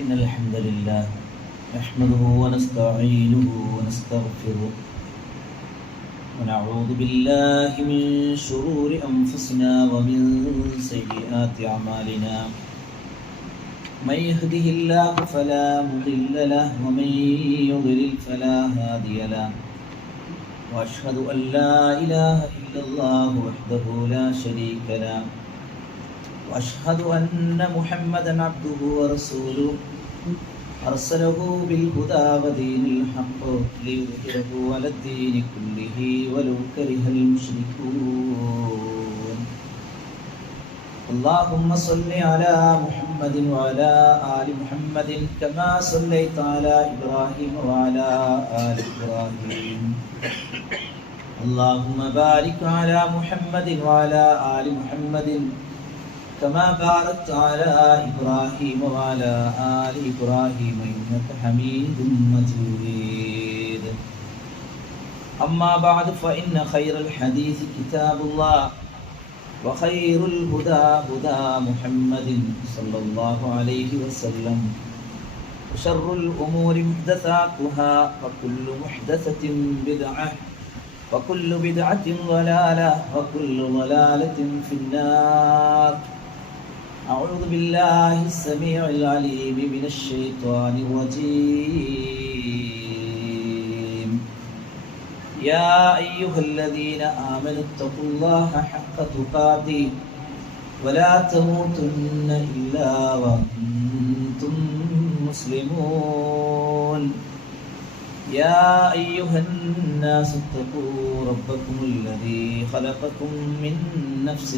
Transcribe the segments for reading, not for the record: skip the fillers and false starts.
إن الحمد لله نحمده ونستعينه ونستغفره ونعوذ بالله من شرور أنفسنا ومن سيئات أعمالنا من يهده الله فلا مضل له ومن يضلل فلا هادي له وأشهد أن لا إله إلا الله وحده لا شريك له وأشهد أن محمدًا عبده ورسوله أرسله بالهدى ودين الحق ليظهره على الدين كله ولو كره المشركون اللهم صل على محمد وعلى آل محمد كما صليت على إبراهيم وعلى آل إبراهيم اللهم بارك على محمد وعلى آل محمد كما باركت على إبراهيم وعلى آل إبراهيم إنك حميد مجيد أما بعد فإن خير الحديث كتاب الله وخير الهدى هدى محمد صلى الله عليه وسلم وشر الأمور محدثاتها وكل محدثة بدعة وكل بدعة ضلالة وكل ضلالة في النار أعوذ بالله السميع العليم من الشيطان الرجيم يا أيها الذين آمنوا اتقوا الله حق تقاته ولا تموتن إلا وأنتم مسلمون يا أيها الناس اتقوا ربكم الذي خلقكم من نفس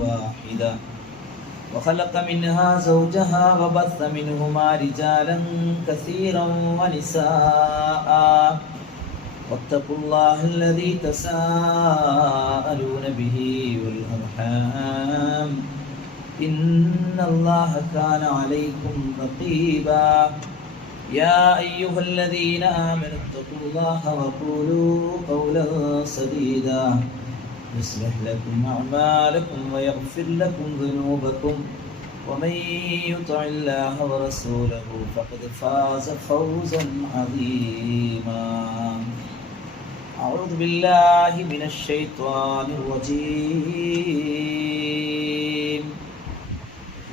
واحدة وخلق منها زوجها وبث منهما رجالا كثيرا ونساء واتقوا الله الذي تساءلون به والأرحام إن الله كان عليكم رقيبا يا أيها الذين آمنوا اتقوا الله وقولوا قولا سديدا يصلح لكم أعمالكم ويغفر لكم ذنوبكم ومن يطع الله ورسوله فقد فاز فوزا عظيما أعوذ بالله من الشيطان الرجيم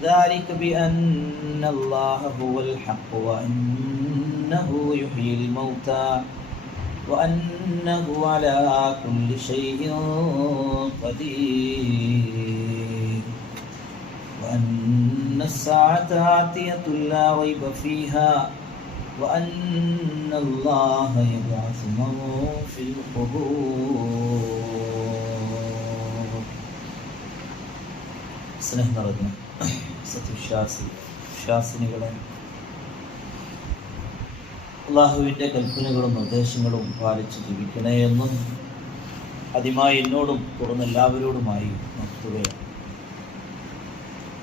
ذلك بأن الله هو الحق وأنه يحيي الموتى وأنه على كل شيء قدير وأن الساعة آتية لا ريب فيها وأن الله يبعث من في القبور സ്നേഹം നിറഞ്ഞ സത്യവിശ്വാസിനികളെ അള്ളാഹുവിൻ്റെ കൽപ്പനകളും നിർദ്ദേശങ്ങളും പാലിച്ച് ജീവിക്കണേ എന്ന് ആദ്യമായി എന്നോടും തുടർന്ന് എല്ലാവരോടുമായി നടത്തുകയാണ്.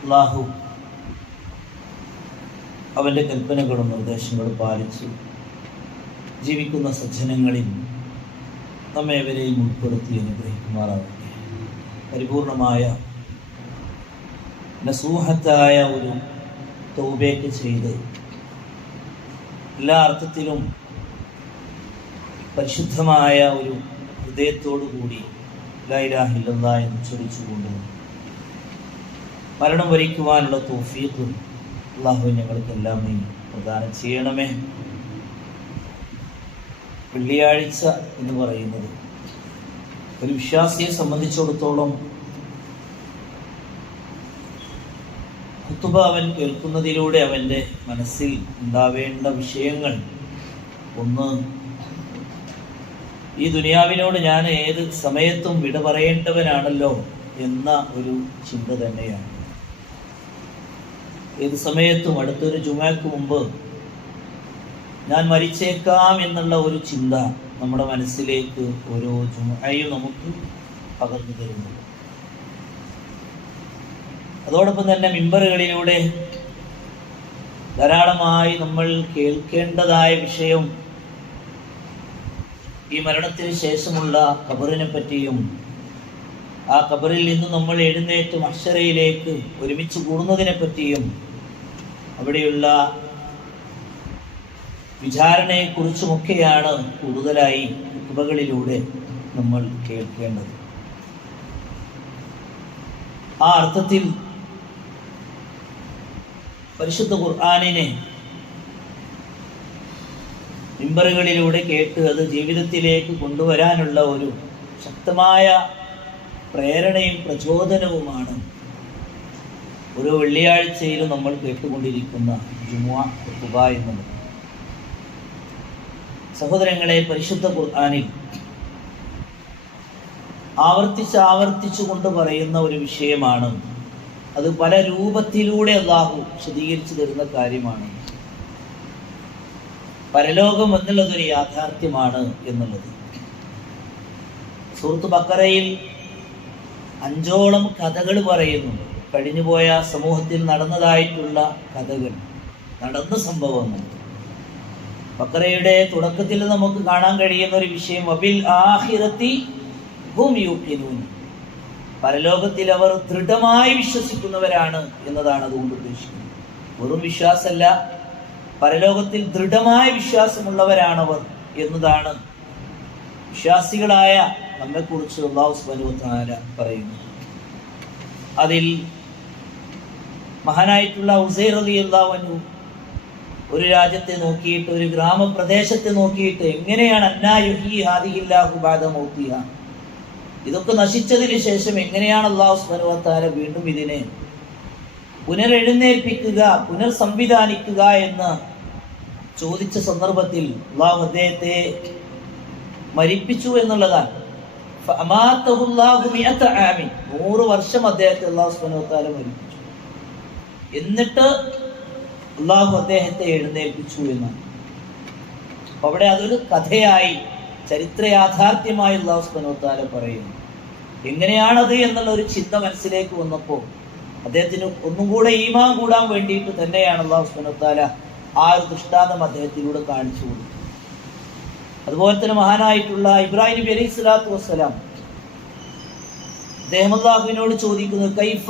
അള്ളാഹു അവൻ്റെ കൽപ്പനകളും നിർദ്ദേശങ്ങളും പാലിച്ച് ജീവിക്കുന്ന സജ്ജനങ്ങളിൽ നമ്മേവരെയും ഉൾപ്പെടുത്തി അനുഗ്രഹിക്കുമാറാവട്ടെ. പരിപൂർണമായ നസൂഹത്തായ ഒരു തൗബയൊക്കെ ചെയ്ത് എല്ലാ അർത്ഥത്തിലും പരിശുദ്ധമായ ഒരു ഹൃദയത്തോടു കൂടി ലാ ഇലാഹ ഇല്ലല്ലാഹ് എന്ന് ഉച്ചരിച്ചുകൊണ്ട് മരണം വരിക്കുവാനുള്ള തൗഫീഖ് അല്ലാഹു ഞങ്ങൾക്കെല്ലാം നീ പ്രദാനം ചെയ്യണമേ. വെള്ളിയാഴ്ച എന്ന് പറയുന്നത് ഒരു വിശ്വാസിയെ സംബന്ധിച്ചിടത്തോളം ഖുതുബ അവൻ കേൾക്കുന്നതിലൂടെ അവൻ്റെ മനസ്സിൽ ഉണ്ടാവേണ്ട വിഷയങ്ങൾ, ഒന്ന്, ഈ ദുനിയാവിനോട് ഞാൻ ഏത് സമയത്തും വിട പറയേണ്ടവനാണല്ലോ എന്ന ഒരു ചിന്ത തന്നെയാണ്. ഏത് സമയത്തും അടുത്തൊരു ജുമയ്ക്ക് മുമ്പ് ഞാൻ മരിച്ചേക്കാം എന്നുള്ള ഒരു ചിന്ത നമ്മുടെ മനസ്സിലേക്ക് ഓരോ ജുമയും നമുക്ക് പകർന്നു തരുന്നു. അതോടൊപ്പം തന്നെ മിമ്പറുകളിലൂടെ ധാരാളമായി നമ്മൾ കേൾക്കേണ്ടതായ വിഷയം ഈ മരണത്തിന് ശേഷമുള്ള ഖബറിനെ പറ്റിയും ആ ഖബറിൽ നിന്ന് നമ്മൾ എഴുന്നേറ്റ് മഹ്ശറയിലേക്ക് ഒരുമിച്ച് കൂടുന്നതിനെ പറ്റിയും അവിടെയുള്ള വിചാരണയെക്കുറിച്ചുമൊക്കെയാണ് കൂടുതലായി ഖുതുബകളിലൂടെ നമ്മൾ കേൾക്കേണ്ടത്. ആ അർത്ഥത്തിൽ പരിശുദ്ധ ഖുർആനിനെ മിമ്പറുകളിലൂടെ കേട്ട് അത് ജീവിതത്തിലേക്ക് കൊണ്ടുവരാനുള്ള ഒരു ശക്തമായ പ്രേരണയും പ്രചോദനവുമാണ് ഓരോ വെള്ളിയാഴ്ചയിലും നമ്മൾ കേട്ടുകൊണ്ടിരിക്കുന്ന ജുമുഅ ഖുതുബ എന്നുള്ളത്. സഹോദരങ്ങളെ, പരിശുദ്ധ ഖുർആനിൽ ആവർത്തിച്ചു കൊണ്ട് പറയുന്ന ഒരു വിഷയമാണ്. അത് പല രൂപത്തിലൂടെ അല്ലാഹു വിശദീകരിച്ചു തരുന്ന കാര്യമാണ്. പരലോകം എന്നുള്ളതൊരു യാഥാർത്ഥ്യമാണ് എന്നുള്ളത്. സൂറത്ത് ബഖറയിൽ 5ഓളം കഥകൾ പറയുന്നുണ്ട്. കഴിഞ്ഞുപോയ സമൂഹത്തിൽ നടന്നതായിട്ടുള്ള കഥകൾ, നടന്ന സംഭവങ്ങൾ. ബഖറയുടെ തുടക്കത്തിൽ നമുക്ക് കാണാൻ കഴിയുന്ന ഒരു വിഷയം, വബിൽ ആഖിറതി ഹും യൂഖിനൂൻ, പരലോകത്തിൽ അവർ ദൃഢമായി വിശ്വസിക്കുന്നവരാണ് എന്നതാണ് അതുകൊണ്ട് ഉദ്ദേശിക്കുന്നത്. വെറും വിശ്വാസമല്ല, പരലോകത്തിൽ ദൃഢമായ വിശ്വാസമുള്ളവരാണവർ എന്നതാണ് വിശ്വാസികളായ നമ്മെക്കുറിച്ച് അല്ലാഹു സുബ്ഹാനഹു വ തആല പറയുന്നു. അതിൽ മഹാനായിട്ടുള്ള ഉസൈർ റളിയല്ലാഹു അൻഹു ഒരു രാജ്യത്തെ നോക്കിയിട്ട്, ഒരു ഗ്രാമപ്രദേശത്തെ നോക്കിയിട്ട്, എങ്ങനെയാണ് അന്നാ യുഹ്യി ഹാദിഹില്ലാഹു ബഅദ മൗതിഹാ, ഇതൊക്കെ നശിച്ചതിന് ശേഷം എങ്ങനെയാണ് അല്ലാഹു സുബ്ഹാനഹു വ തആല വീണ്ടും ഇതിനെ പുനരെഴുന്നേൽപ്പിക്കുക, പുനർസംവിധാനിക്കുക എന്ന് ചോദിച്ച സന്ദർഭത്തിൽ അല്ലാഹു അദ്ദേഹത്തെ മരിപ്പിച്ചു എന്നുള്ളതാണ്. 100 വർഷം അദ്ദേഹത്തെ അല്ലാഹു സുബ്ഹാനഹു വ തആല മരിപ്പിച്ചു. എന്നിട്ട് അല്ലാഹു അദ്ദേഹത്തെ എഴുന്നേൽപ്പിച്ചു എന്നാണ്. അപ്പൊ അവിടെ അതൊരു കഥയായി, ചരിത്ര യാഥാർത്ഥ്യമായി അല്ലാഹു സുബ്ഹാനഹു വ തആല പറയുന്നു. എങ്ങനെയാണത് എന്നുള്ള ഒരു ചിന്ത മനസ്സിലേക്ക് വന്നപ്പോൾ അദ്ദേഹത്തിന് ഒന്നും കൂടെ ഈമാൻ കൂടാൻ വേണ്ടിയിട്ട് തന്നെയാണ് അല്ലാഹു സുബ്ഹാനഹു വ തആല ആ ഒരു ദൃഷ്ടാന്തം അദ്ദേഹത്തിലൂടെ കാണിച്ചു കൊടുത്തു. അതുപോലെ തന്നെ മഹാനായിട്ടുള്ള ഇബ്രാഹിം നബി അലൈഹി സ്വലാത്തു വസ്സലാം, അദ്ദേഹം അല്ലാഹുവിനോട് ചോദിക്കുന്നത്, കൈഫ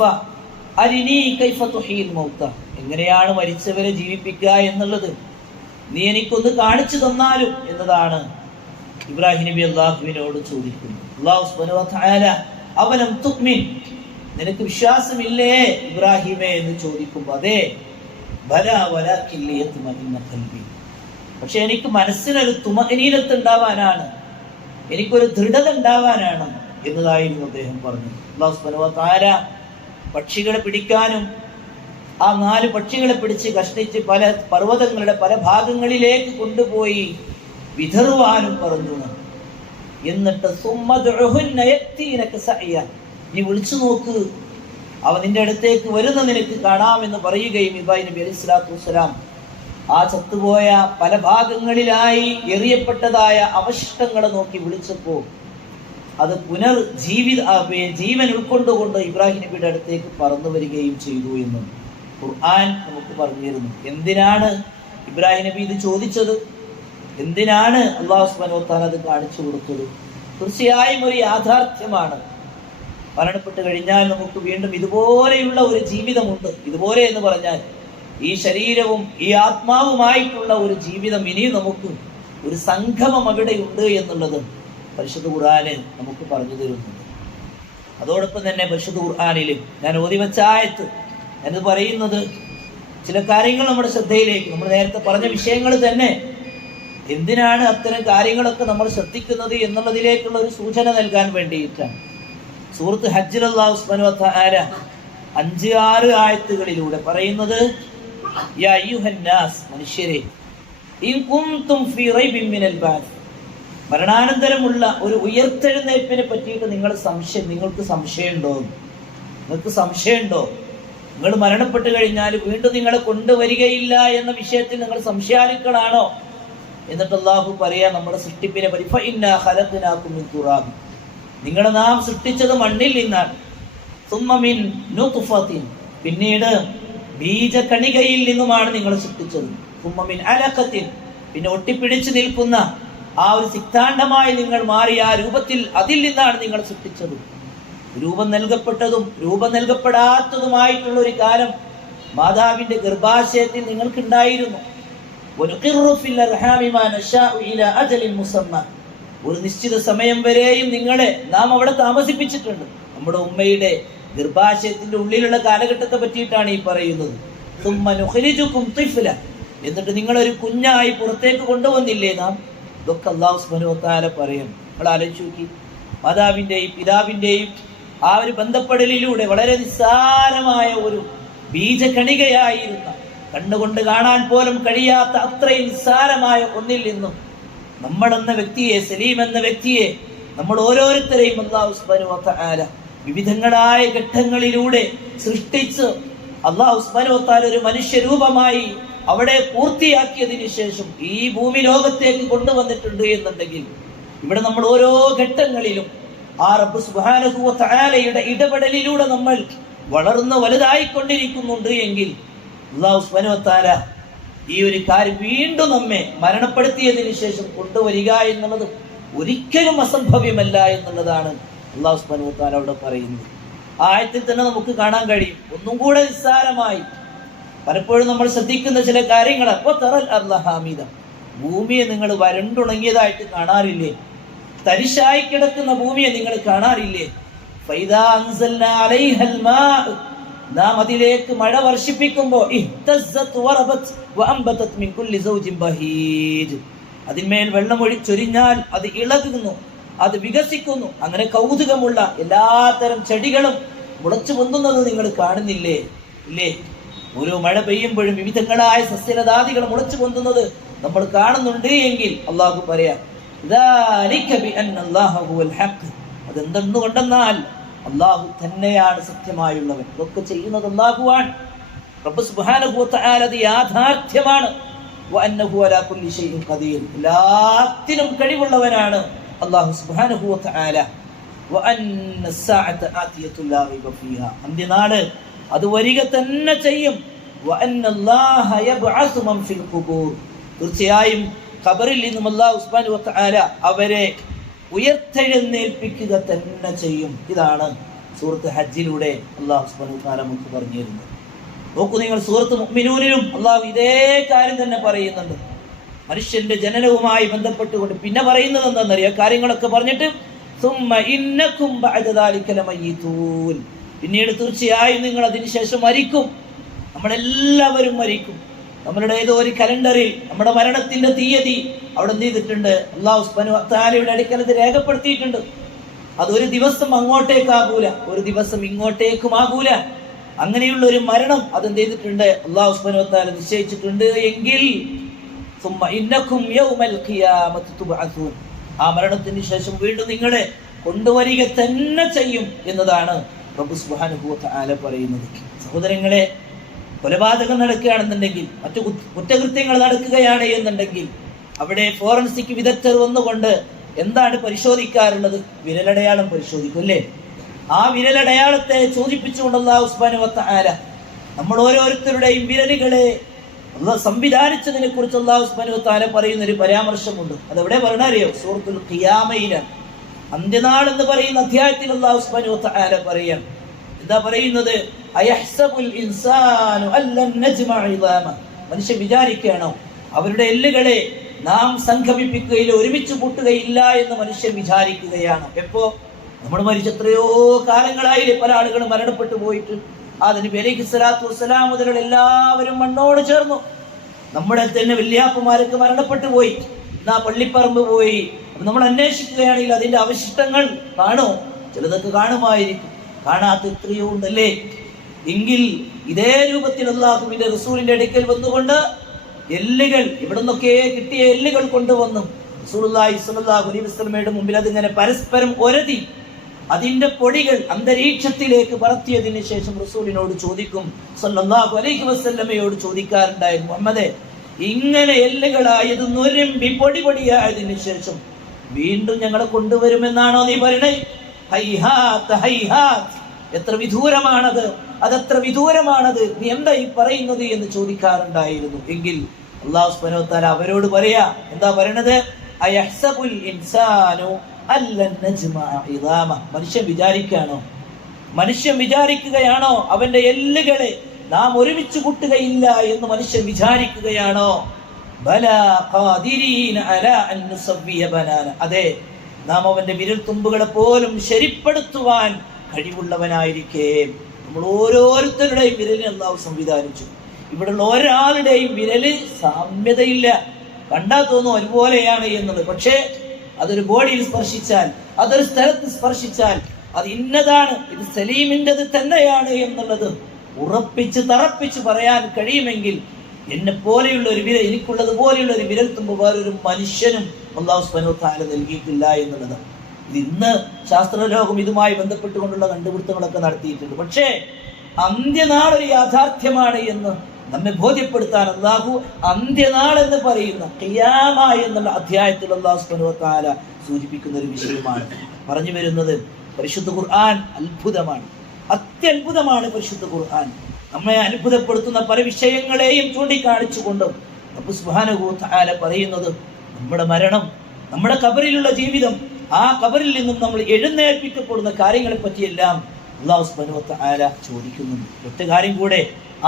അരിനി കൈഫ തുഹീൽ മൗത, എങ്ങനെയാണ് മരിച്ചവരെ ജീവിപ്പിക്കുക എന്നുള്ളത് നീ എനിക്കൊന്ന് കാണിച്ചു തന്നാലും എന്നതാണ് ഇബ്രാഹിം നബി അല്ലാഹുവിനോട് ചോദിക്കുന്നത്. അല്ലാഹു സുബ്ഹാനഹു വ തആല അവലം തുഅ്മിൻ, നിനക്ക് വിശ്വാസമില്ലേ ഇബ്രാഹിമേ എന്ന് ചോദിക്കുമ്പോൾ, അതെ, ബലാ വലാകിൻ ലിയത്മഇന്ന ഖൽബി, പക്ഷെ എനിക്ക് മനസ്സിനൊരു തുമഅനീനത്ത് ഉണ്ടാവാനാണ്, എനിക്കൊരു ദൃഢത ഉണ്ടാവാനാണ് എന്നതായിരുന്നു അദ്ദേഹം പറഞ്ഞു. അല്ലാഹു സുബ്ഹാനഹു വ തആല പക്ഷികളെ പിടിക്കാനും ആ 4 പക്ഷികളെ പിടിച്ച് കഷ്ടിച്ച് പല പർവ്വതങ്ങളുടെ പല ഭാഗങ്ങളിലേക്ക് കൊണ്ടുപോയി വിതറുവാനും പറഞ്ഞു. എന്നിട്ട് നീ വിളിച്ചു നോക്ക്, അവ നിന്റെ അടുത്തേക്ക് വരുന്ന നിനക്ക് കാണാമെന്ന് പറയുകയും ഇബ്രാഹിം നബി അലൈഹി സ്വലാത്തു വസ്സലാം ആ ചത്തുപോയ പല ഭാഗങ്ങളിലായി എറിയപ്പെട്ടതായ അവശിഷ്ടങ്ങളെ നോക്കി വിളിച്ചപ്പോൾ അത് ജീവൻ ഉൾക്കൊണ്ടുകൊണ്ട് ഇബ്രാഹിം നബിയുടെ അടുത്തേക്ക് പറന്നു വരികയും ചെയ്തു എന്ന് ഖുർആൻ നമുക്ക് പറഞ്ഞു തരുന്നു. എന്തിനാണ് ഇബ്രാഹിം നബി ഇത് ചോദിച്ചത്? എന്തിനാണ് അല്ലാഹു സുബ്ഹാനഹു വ തആല അത് കാണിച്ചു കൊടുത്തത്? തീർച്ചയായും ഒരു യാഥാർത്ഥ്യമാണ്. മരണപ്പെട്ട് കഴിഞ്ഞാൽ നമുക്ക് വീണ്ടും ഇതുപോലെയുള്ള ഒരു ജീവിതമുണ്ട്. ഇതുപോലെ എന്ന് പറഞ്ഞാൽ ഈ ശരീരവും ഈ ആത്മാവുമായിട്ടുള്ള ഒരു ജീവിതം ഇനിയും നമുക്ക് ഒരു സംഗമം അവിടെയുണ്ട് എന്നുള്ളത് പരിശുദ്ധ ഖുർആനിൽ നമുക്ക് പറഞ്ഞു തരുന്നുണ്ട്. അതോടൊപ്പം തന്നെ പരിശുദ്ധ ഖുർആനിൽ ഞാൻ ഓതി വെച്ച ആയത്ത് എന്ന് പറയുന്നത് ചില കാര്യങ്ങൾ നമ്മുടെ ശ്രദ്ധയിലേക്ക്, നമ്മൾ നേരത്തെ പറഞ്ഞ വിഷയങ്ങൾ തന്നെ എന്തിനാണ് അത്തരം കാര്യങ്ങളൊക്കെ നമ്മൾ ശ്രദ്ധിക്കുന്നത് എന്നുള്ളതിലേക്കുള്ള ഒരു സൂചന നൽകാൻ വേണ്ടിയിട്ടാണ്. സൂറത്ത് ഹജ്ജിൽ അല്ലാഹു സുബ്ഹാനഹു വ തആല 5-6 ആയത്തുകളിലൂടെ പറയുന്നത്, യാ അയ്യുഹന്നാസ്, മനുഷ്യരെ, ഇൻ കുൻതും ഫീ റൈബിൻ മിനൽ ബഅസ്, മരണാനന്തരമുള്ള ഒരു ഉയർത്തെഴുന്നേൽപ്പിനെ പറ്റിയിട്ട് നിങ്ങൾക്ക് സംശയമുണ്ടോ? നിങ്ങൾ മരണപ്പെട്ട് കഴിഞ്ഞാൽ വീണ്ടും നിങ്ങളെ കൊണ്ടുവരികയില്ല എന്ന വിഷയത്തിൽ നിങ്ങൾ സംശയാലുക്കളാണോ? എന്നിട്ട് അല്ലാഹു പറയാ നമ്മുടെ സൃഷ്ടിപ്പിനെ പറ്റി, ഫഇന്നാ ഖലഖ്നാകും മിൻ തുറാബ്, നിങ്ങളെ നാം സൃഷ്ടിച്ചത് മണ്ണിൽ നിന്നാണ്. സുമ്മ മിൻ നുത്ഫത്തിൻ, പിന്നീട് ബീജകണികയിൽ നിന്നുമാണ് നിങ്ങളെ സൃഷ്ടിച്ചത്. സുമ്മ മിൻ അലഖത്തിൻ, പിന്നെ ഒട്ടിപ്പിടിച്ചു നിൽക്കുന്ന ആ ഒരു സിക്താണ്ഡമായി നിങ്ങൾ മാറിയ ആ രൂപത്തിൽ, അതിൽ നിന്നാണ് നിങ്ങൾ സൃഷ്ടിച്ചത്. രൂപം നൽകപ്പെട്ടതും രൂപം നൽകപ്പെടാത്തതുമായിട്ടുള്ള ഒരു കാലം മാതാവിന്റെ ഗർഭാശയത്തിൽ നിങ്ങൾക്കുണ്ടായിരുന്നു. ഒരു നിശ്ചിത സമയം വരെയും നിങ്ങളെ നാം അവിടെ താമസിപ്പിച്ചിട്ടുണ്ട്. നമ്മുടെ ഉമ്മയുടെ ഗർഭാശയത്തിന്റെ ഉള്ളിലുള്ള കാലഘട്ടത്തെ പറ്റിയിട്ടാണ് ഈ പറയുന്നത്. എന്നിട്ട് നിങ്ങളൊരു കുഞ്ഞായി പുറത്തേക്ക് കൊണ്ടുവന്നില്ലേ നാം? ഇതൊക്കെ അല്ലാഹു സുബ്ഹാനഹു വ തആല പറയും. നിങ്ങൾ ആലോചിച്ച് നോക്കി, മാതാവിന്റെയും പിതാവിന്റെയും ആ ഒരു ബന്ധപ്പെടലിലൂടെ വളരെ നിസ്സാരമായ ഒരു ബീജകണികയായിരുന്ന, കണ്ണുകൊണ്ട് കാണാൻ പോലും കഴിയാത്ത അത്രയും നിസ്സാരമായ ഒന്നിൽ നിന്നും നമ്മളെന്ന വ്യക്തിയെ, സലീം എന്ന വ്യക്തിയെ, നമ്മൾ ഓരോരുത്തരെയും അല്ലാഹു സുബ്ഹാനഹു വ തആല വിവിധങ്ങളായ ഘട്ടങ്ങളിലൂടെ സൃഷ്ടിച്ച് അല്ലാഹു സുബ്ഹാനഹു വ തആല ഒരു മനുഷ്യരൂപമായി അവിടെ പൂർത്തിയാക്കിയതിനു ശേഷം ഈ ഭൂമി ലോകത്തേക്ക് കൊണ്ടുവന്നിട്ടുണ്ട് എന്നുണ്ടെങ്കിൽ, ഇവിടെ നമ്മൾ ഓരോ ഘട്ടങ്ങളിലും ആ റബ്ബ് സുബ്ഹാനഹു വ തആലയുടെ ഇടപെടലിലൂടെ നമ്മൾ വളർന്ന് വലുതായിക്കൊണ്ടിരിക്കുന്നുണ്ട് എങ്കിൽ അല്ലാഹു സുബ്ഹാനഹു വ തആല ഈ ഒരു കാര്യം വീണ്ടും നമ്മെ മരണപ്പെടുത്തിയതിനു ശേഷം കൊണ്ടുവരിക എന്നുള്ളത് ഒരിക്കലും അസംഭവ്യമല്ല എന്നുള്ളതാണ് അല്ലാഹു സുബ്ഹാനഹു വ തആല അവിടെ പറയുന്നത്. ആ ആയത്തിൽ തന്നെ നമുക്ക് കാണാൻ കഴിയും. ഒന്നും കൂടെ നിസ്സാരമായി പലപ്പോഴും നമ്മൾ ശ്രദ്ധിക്കുന്ന ചില കാര്യങ്ങൾ, ഭൂമിയെ നിങ്ങൾ വരണ്ടുണങ്ങിയതായിട്ട് കാണാറില്ലേ? തരിശായി കിടക്കുന്ന ഭൂമിയെ നിങ്ങൾ കാണാറില്ലേ? നാം അതിലേക്ക് മഴ വർഷിപ്പിക്കുമ്പോൾ അതിന്മേൽ വെള്ളം ഒഴിച്ചൊരിഞ്ഞാൽ അത് ഇളകുന്നു, അത് വികസിക്കുന്നു. അങ്ങനെ കൗതുകമുള്ള എല്ലാത്തരം ചെടികളും മുളച്ചു പൊന്തുന്നത് നിങ്ങൾ കാണുന്നില്ലേ? ഇല്ലേ? ഓരോ മഴ പെയ്യുമ്പോഴും വിവിധങ്ങളായ സസ്യലതാദികൾ മുളച്ചു പൊന്തുന്നത് നമ്മൾ കാണുന്നുണ്ട് എങ്കിൽ അള്ളാഹു പറയാം, അതെന്തെന്നുകൊണ്ടെന്നാൽ അള്ളാഹു തന്നെയാണ് സത്യമായുള്ളവൻ. ഇതൊക്കെ ചെയ്യുന്നത് അള്ളാഹുവാണ്. റബ്ബ് സുബ്ഹാനഹു വ തആല അത് യാഥാർത്ഥ്യമാണ്. വഅന്നഹു അലാ കുല്ലി ഷൈഇൻ ഖദീർ, എല്ലാത്തിനും കഴിവുള്ളവനാണ് അല്ലാഹു സുബ്ഹാനഹു വ തആല. വഅന്ന അസ്സാഅത ആതിയതു ലാ റൈബ ഫീഹാ, അന്ത്യനാള് അത് വരിക തന്നെ ചെയ്യും. വഅന്ന അല്ലാഹ യബ്അസു മൻ ഫിൽ ഖുബൂർ, തീർച്ചയായും ഖബറിൽ നിന്നും അല്ലാഹു സുബ്ഹാനഹു വ തആല അവരെ ഉയർത്തെഴുന്നേൽപ്പിക്കുക തന്നെ ചെയ്യും. ഇതാണ് സൂറത്ത് ഹജ്ജിലൂടെ അല്ലാഹു സുബ്ഹാനഹു വ തആല നമുക്ക് പറഞ്ഞു തരുന്നത്. നോക്കൂ നിങ്ങൾ, സൂറത്ത് മുഅ്മിനൂനിലും അല്ലാഹു ഇതേ കാര്യം തന്നെ പറയുന്നുണ്ട്. മനുഷ്യന്റെ ജനനവുമായി ബന്ധപ്പെട്ടുകൊണ്ട് പിന്നെ പറയുന്നത് എന്താണെന്നറിയാം? കാര്യങ്ങളൊക്കെ പറഞ്ഞിട്ട് സുമ്മ ഇന്നകും ബഅദ ദാലിക ലമയ്യിതൂൻ, പിന്നീട് തീർച്ചയായും നിങ്ങൾ അതിനുശേഷം മരിക്കും. നമ്മളെല്ലാവരും മരിക്കും. നമ്മളുടെ ഏതോ ഒരു കലണ്ടറിൽ നമ്മുടെ മരണത്തിന്റെ തീയതി അവിടെ എന്ത് ചെയ്തിട്ടുണ്ട്? അല്ലാഹു സുബ്ഹാനഹു വ തആലയുടെ അടുക്കൽ അത് രേഖപ്പെടുത്തിയിട്ടുണ്ട്. അതൊരു ദിവസം അങ്ങോട്ടേക്കാകൂല, ഒരു ദിവസം ഇങ്ങോട്ടേക്കുമാകൂല. അങ്ങനെയുള്ള ഒരു മരണം അതെന്ത് ചെയ്തിട്ടുണ്ട്? അല്ലാഹു സുബ്ഹാനഹു വ തആല നിശ്ചയിച്ചിട്ടുണ്ട് എങ്കിൽ സുമ്മ ഇന്നകും യൗമൽ ഖിയാമത്തി തുബ്അസൂൻ, ആ മരണത്തിന് ശേഷം വീണ്ടും നിങ്ങളെ കൊണ്ടുവരിക തന്നെ ചെയ്യും എന്നതാണ് റബ്ബ് സുബ്ഹാനഹു വ തആല പറയുന്നത്. സഹോദരങ്ങളെ, കൊലപാതകം നടക്കുകയാണെന്നുണ്ടെങ്കിൽ, മറ്റു കുറ്റകൃത്യങ്ങൾ നടക്കുകയാണ് എന്നുണ്ടെങ്കിൽ അവിടെ ഫോറൻസിക് വിദഗ്ധർ വന്നുകൊണ്ട് എന്താണ് പരിശോധിക്കാറുള്ളത്? വിരലടയാളം പരിശോധിക്കും, അല്ലേ? ആ വിരലടയാളത്തെ സൂചിപ്പിച്ചുകൊണ്ട് അല്ലാഹു സുബ്ഹാനഹു വ തആല നമ്മൾ ഓരോരുത്തരുടെയും വിരലുകളെ അല്ലാഹു സംവിധാനിച്ചതിനെ കുറിച്ച് അല്ലാഹു സുബ്ഹാനഹു വ തആല പറയുന്ന ഒരു പരാമർശമുണ്ട്. അതെവിടെ പറഞ്ഞറിയോ? സൂറത്തുൽ ഖിയാമയിലാണ്. അന്ത്യനാൾ എന്ന് പറയുന്ന അധ്യായത്തിൽ അല്ലാഹു സുബ്ഹാനഹു വ തആല പറയാം. എന്താ പറയുന്നത്? അയഹ്സബുൽ ഇൻസാനു അല്ലൻ നജ്മഅ ഇദാമ, മനുഷ്യൻ വിചാരിക്കുകയാണോ അവരുടെ എല്ലുകളെ നാം സംഗമിപ്പിക്കുകയില്ല, ഒരുമിച്ച് കൂട്ടുകയില്ല എന്ന് മനുഷ്യൻ വിചാരിക്കുകയാണ്. എപ്പോ? നമ്മൾ മരിച്ച എത്രയോ കാലങ്ങളായില്ലേ പല ആളുകൾ മരണപ്പെട്ടു പോയിട്ട്. അതിന് അലൈഹി സ്വലാത്തു വസ്സലാം മുതൽ എല്ലാവരും മണ്ണോട് ചേർന്നു. നമ്മുടെ തന്നെ വല്യാപ്പന്മാരൊക്കെ മരണപ്പെട്ടു പോയി. എന്നാ പള്ളിപ്പറമ്പ് പോയി നമ്മൾ അന്വേഷിക്കുകയാണെങ്കിൽ അതിന്റെ അവശിഷ്ടങ്ങൾ കാണോ? ചിലതൊക്കെ കാണുമായിരിക്കും, കാണാത്ത എത്രയോ ഉണ്ടല്ലേ? എങ്കിൽ ഇതേ രൂപത്തിൽ അല്ലാഹുവിന്റെ റസൂലിന്റെ അടുക്കൽ വന്നുകൊണ്ട് എല്ലുകൾ ഇവിടെ നിന്നൊക്കെ കിട്ടിയ എല്ലുകൾ കൊണ്ടുവന്നു റസൂലുള്ളാഹി സ്വല്ലല്ലാഹു അലൈഹി വസല്ലമയുടെ മുമ്പിൽ അതിങ്ങനെ പരസ്പരം ഒരതി അതിന്റെ പൊടികൾ അന്തരീക്ഷത്തിലേക്ക് പറത്തിയതിനു ശേഷം റസൂലിനോട് ചോദിക്കും, സ്വല്ലല്ലാഹു അലൈഹി വസല്ലമയോട് ചോദിക്കാറുണ്ടായിരുന്നു, മുഹമ്മദേ, ഇങ്ങനെ എല്ലുകളായത് നുരമ്പി പൊടി പൊടിയായതിനു ശേഷം വീണ്ടും ഞങ്ങളെ കൊണ്ടുവരുമെന്നാണോ നീ പറയണേ? ഹൈഹാത്ത് ഹൈഹാത്ത്, എത്ര വിദൂരമാണത്, അതെത്ര വിദൂരമാണത്, നീ എന്താ ഈ പറയുന്നത് എന്ന് ചോദിക്കാറുണ്ടായിരുന്നു. എങ്കിൽ അല്ലാഹു സുബ്ഹാനഹു വ തആല അവരോട് പറയാ, എന്താ പറയണത്? അയഹ്സബുൽ ഇൻസാനു അല്ലൻ നജ്മഅ ഇദാമ, മനുഷ്യൻ വിചാരിക്കുകയാണോ അവന്റെ എല്ലുകളെ നാം ഒരുമിച്ച് കൂട്ടുകയില്ല എന്ന് മനുഷ്യൻ വിചാരിക്കുകയാണോ? ബലാ ഖാദിരീന അലാ അൻ നുസവ്വിയ ബനാന. അതെ, നാം അവന്റെ വിരൽ തുമ്പുകളെ പോലും ശരിപ്പെടുത്തുവാൻ കഴിവുള്ളവനായിരിക്കെ. നമ്മൾ ഓരോരുത്തരുടെയും വിരലിനെ അല്ലാഹു സംവിധാനിച്ചു. ഇവിടെയുള്ള ഒരാളുടെയും വിരല് സാമ്യതയില്ല. കണ്ടാൽ തോന്നും ഒരുപോലെയാണ് എന്നുള്ളത്. പക്ഷേ അതൊരു ബോഡിയിൽ സ്പർശിച്ചാൽ, അതൊരു സ്ഥലത്ത് സ്പർശിച്ചാൽ അത് ഇന്നതാണ്, ഇത് സലീമിൻ്റെത് തന്നെയാണ് എന്നുള്ളത് ഉറപ്പിച്ച് തറപ്പിച്ച് പറയാൻ കഴിയുമെങ്കിൽ എന്നെ പോലെയുള്ള ഒരു വിരൽ, എനിക്കുള്ളത് പോലെയുള്ള ഒരു വിരൽ തുമ്പ് വേറൊരു മനുഷ്യനും അല്ലാഹു സുബ്ഹാനഹു വ തആല നൽകിയിട്ടില്ല എന്നുള്ളത്. ഇത് ഇന്ന് ശാസ്ത്രലോകം ഇതുമായി ബന്ധപ്പെട്ടുകൊണ്ടുള്ള കണ്ടുപിടുത്തങ്ങളൊക്കെ നടത്തിയിട്ടുണ്ട്. പക്ഷേ അന്ത്യനാൾ ഒരു യാഥാർത്ഥ്യമാണ് എന്ന് നമ്മെ ബോധ്യപ്പെടുത്താൻ അല്ലാഹു അന്ത്യനാൾ എന്ന് പറയുന്ന ഖിയാമ എന്നുള്ള അധ്യായത്തിൽ അല്ലാഹു സുബ്ഹാനഹു വ തആല സൂചിപ്പിക്കുന്ന ഒരു വിഷയമാണ് പറഞ്ഞു വരുന്നത്. പരിശുദ്ധ ഖുർആൻ അത്ഭുതമാണ്, അത്യത്ഭുതമാണ് പരിശുദ്ധ ഖുർആൻ. നമ്മെ അത്ഭുതപ്പെടുത്തുന്ന പല വിഷയങ്ങളെയും ചൂണ്ടിക്കാണിച്ചുകൊണ്ടും റബ്ബ് സുബ്ഹാനഹു വ തആല പറയുന്നത് നമ്മുടെ മരണം, നമ്മുടെ ഖബറിലുള്ള ജീവിതം, ആ ഖബറിൽ നിന്നും നമ്മൾ എഴുന്നേൽപ്പിക്കപ്പെടുന്ന കാര്യങ്ങളെ പറ്റിയെല്ലാം അല്ലാഹു സുബ്ഹാനഹു വ തആല ചോദിക്കുന്നുണ്ട്. ഒറ്റ കാര്യം കൂടെ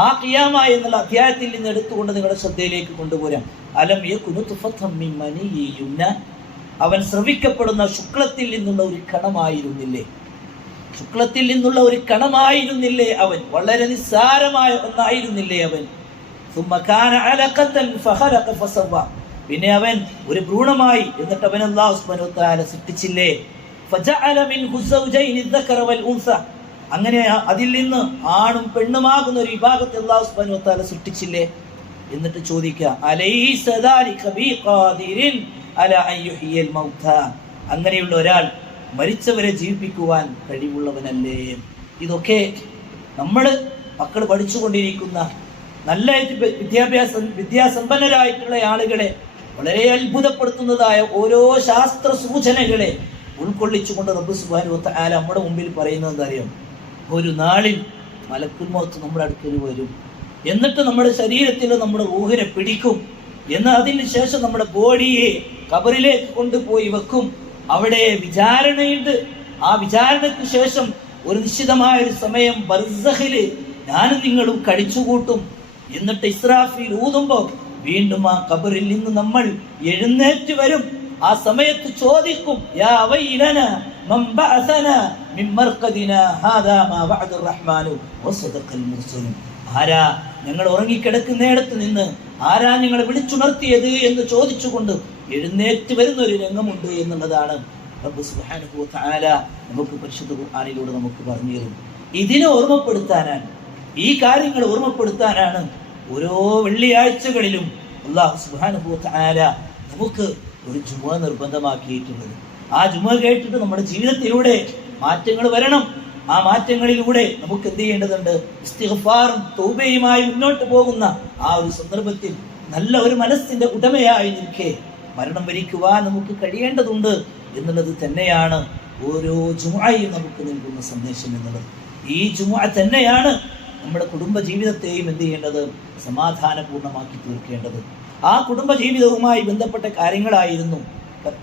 ആ ഖിയാമ എന്നുള്ള അധ്യായത്തിൽ നിന്ന് എടുത്തുകൊണ്ട് നിങ്ങളുടെ ശ്രദ്ധയിലേക്ക് കൊണ്ടുപോരാം. അലം യകുനു തുഫത്തം മിൻ മനിയ്യി യുംന. അവൻ ശ്രവിക്കപ്പെടുന്ന ശുക്ലത്തിൽ നിന്നുള്ള ഒരു കണമായിരുന്നില്ലേ? ശുക്ലത്തിൽ നിന്നുള്ള ഒരു കണമായിരുന്നില്ലേ അവൻ? വളരെ നിസ്സാരമായ ഒന്നായിരുന്നില്ലേ അവൻ? സുമ്മ കാന അലഖതൻ ഫഖലഖ ഫസവ്വ. പിന്നെ അവൻ ഒരു ഭ്രൂണമായി, എന്നിട്ട് അവൻ അല്ലാഹു സുബ്ഹാനഹു വ തആല സൃഷ്ടിച്ചില്ലേ? ഫജഅല മിൻഹു സൗജൈനി ദക്കറ വൽ ഉൻസ. അങ്ങനെ അതിൽ നിന്ന് ആണും പെണ്ണുമാകുന്ന ഒരു വിഭാഗത്തെ അല്ലാഹു സുബ്ഹാനഹു വ തആല സൃഷ്ടിച്ചില്ലേ? എന്നിട്ട് ചോദിക്കുക, അലൈസ ദാലിക ബിഖാദിരിൻ അലാ അൻ യുഹ്യിൽ മൗത. അങ്ങനെയുള്ള ഒരാൾ മരിച്ചവരെ ജീവിപ്പിക്കുവാൻ കഴിവുള്ളവനല്ലേ? ഇതൊക്കെ നമ്മൾ മക്കൾ പഠിച്ചുകൊണ്ടിരിക്കുന്ന നല്ല വിദ്യാസമ്പന്നരായിട്ടുള്ള ആളുകളെ വളരെ അത്ഭുതപ്പെടുത്തുന്നതായ ഓരോ ശാസ്ത്ര സൂചനകളെ ഉൾക്കൊള്ളിച്ചുകൊണ്ട് റബ്ബ് സുബ്ഹാനഹു വ തആല നമ്മുടെ മുമ്പിൽ പറയുന്നത് എന്താ അറിയാം? ഒരു നാളിൽ മലക്കുൽ മൗത്ത് നമ്മുടെ അടുക്കൽ വരും, എന്നിട്ട് നമ്മുടെ ശരീരത്തിൽ നമ്മുടെ റൂഹിനെ പിടിക്കും, എന്ന് അതിന് ശേഷം നമ്മുടെ ബോഡിയെ ഖബറിലേക്ക് കൊണ്ടുപോയി വെക്കും. അവിടെ വിചാരണയുണ്ട്. ആ വിചാരണയ്ക്ക് ശേഷം ഒരു നിശ്ചിതമായ ഒരു സമയം ബർസഖില് ഞാനും നിങ്ങളും കഴിച്ചുകൂട്ടും. എന്നിട്ട് ഇസ്രാഫീൽ ഊതുമ്പോൾ വീണ്ടും ആ ഖബറിൽ നിന്ന് നമ്മൾ എഴുന്നേറ്റ് വരും. ആ സമയത്ത് ചോദിക്കും, യാ വൈലന മൻ ബഅസന മിൻ മർഖദിനാ ഹാദാ മാ വഅദ റഹ്മാനു വസദഖൽ മുർസലൂൻ. ആരാ ഞങ്ങൾ ഉറങ്ങിക്കിടക്കുന്നിടത്ത് നിന്ന് ആരാ ഞങ്ങളെ വിളിച്ചുണർത്തിയത് എന്ന് ചോദിച്ചുകൊണ്ട് എഴുന്നേറ്റ് വരുന്ന ഒരു രംഗമുണ്ട് എന്നുള്ളതാണ് റബ്ബ് സുബ്ഹാനഹു വ തആല നമുക്ക് പരിശുദ്ധ ഖുർആനിലൂടെ നമുക്ക് പറഞ്ഞു തരും. ഇതിനെ ഓർമ്മപ്പെടുത്താനാണ്, ഈ കാര്യങ്ങൾ ഓർമ്മപ്പെടുത്താനാണ് ഓരോ വെള്ളിയാഴ്ചകളിലും അല്ലാഹു സുബ്ഹാനഹു വ തആല നമുക്ക് ഒരു ജുമുഅ നിർബന്ധമാക്കിയിട്ടുള്ളത്. ആ ജുമുഅ കേട്ടിട്ട് നമ്മുടെ ജീവിതത്തിലൂടെ മാറ്റങ്ങൾ വരണം. ആ മാറ്റങ്ങളിലൂടെ നമുക്ക് എന്ത് ചെയ്യേണ്ടതുണ്ട്? ഇസ്തിഗ്ഫാറും തൗബയുമായി മുന്നോട്ട് പോകുന്ന ആ ഒരു സന്ദർഭത്തിൽ നല്ല ഒരു മനസ്സിന്റെ ഉടമയായി നിൽക്കെ മരണം വരിക്കുവാൻ നമുക്ക് കഴിയേണ്ടതുണ്ട് എന്നുള്ളത് തന്നെയാണ് ഓരോ ജുമുഅയും നമുക്ക് നൽകുന്ന സന്ദേശം എന്നുള്ളത്. ഈ ജുമുഅ തന്നെയാണ് നമ്മുടെ കുടുംബ ജീവിതത്തെയും എന്ത് ചെയ്യേണ്ടത്? സമാധാനപൂർണ്ണമാക്കി തീർക്കേണ്ടത്. ആ കുടുംബ ജീവിതവുമായി ബന്ധപ്പെട്ട കാര്യങ്ങളായിരുന്നു,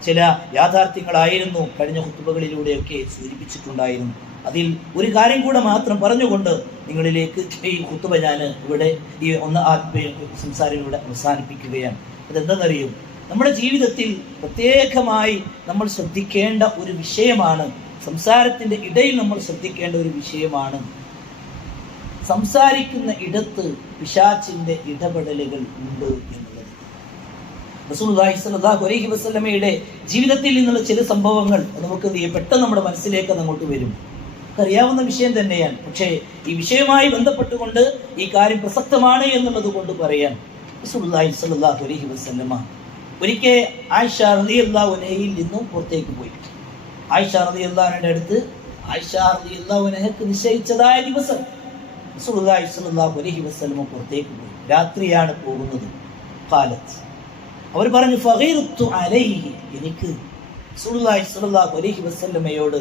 ചില യാഥാർത്ഥ്യങ്ങളായിരുന്നു കഴിഞ്ഞ ഖുതുബകളിലൂടെയൊക്കെ സൂചിപ്പിച്ചിട്ടുണ്ടായിരുന്നു. അതിൽ ഒരു കാര്യം കൂടെ മാത്രം പറഞ്ഞുകൊണ്ട് നിങ്ങളിലേക്ക് ഈ ഖുതുബ ഞാൻ ഇവിടെ ഈ സംസാരത്തിലൂടെ അവസാനിപ്പിക്കുകയാണ്. അതെന്തെന്നറിയും, നമ്മുടെ ജീവിതത്തിൽ പ്രത്യേകമായി നമ്മൾ ശ്രദ്ധിക്കേണ്ട ഒരു വിഷയമാണ്, സംസാരത്തിൻ്റെ ഇടയിൽ നമ്മൾ ശ്രദ്ധിക്കേണ്ട ഒരു വിഷയമാണ്, സംസാരിക്കുന്ന ഇടത്ത് പിശാചിന്റെ ഇടപെടലുകൾ ഉണ്ട് എന്നുള്ളത്. റസൂലുള്ളാഹി സ്വല്ലല്ലാഹു അലൈഹി വസല്ലമയുടെ ജീവിതത്തിൽ നിന്നുള്ള ചില സംഭവങ്ങൾ നമുക്ക് പെട്ടെന്ന് നമ്മുടെ മനസ്സിലേക്ക് അങ്ങോട്ട് വരും. അറിയാവുന്ന വിഷയം തന്നെയാണ്, പക്ഷേ ഈ വിഷയവുമായി ബന്ധപ്പെട്ടുകൊണ്ട് ഈ കാര്യം പ്രസക്തമാണ് എന്നുള്ളത് കൊണ്ട് പറയാൻ റസൂലുള്ളാഹി സ്വല്ലല്ലാഹു അലൈഹി വസല്ലമ ഒരിക്കൽ ആയിഷ റളിയല്ലാഹു അൻഹയിൽ നിന്നും പുറത്തേക്ക് പോയി. ആയിഷ റളിയല്ലാഹു അൻഹയുടെ അടുത്ത് ആയിഷ റളിയല്ലാഹു അൻഹയ്ക്ക് നിശ്ചയിച്ചതായ ദിവസം റസൂലുള്ളാഹി സ്വല്ലല്ലാഹു അലൈഹി വസല്ലമ പുറത്തേക്ക് പോയി. രാത്രിയാണ് പോകുന്നത്. ഖാലത്ത്, അവർ പറഞ്ഞു, ഫഗീറത്തു അലൈഹി, എനിക്ക് റസൂലുള്ളാഹി സ്വല്ലല്ലാഹു അലൈഹി വസല്ലമയോട്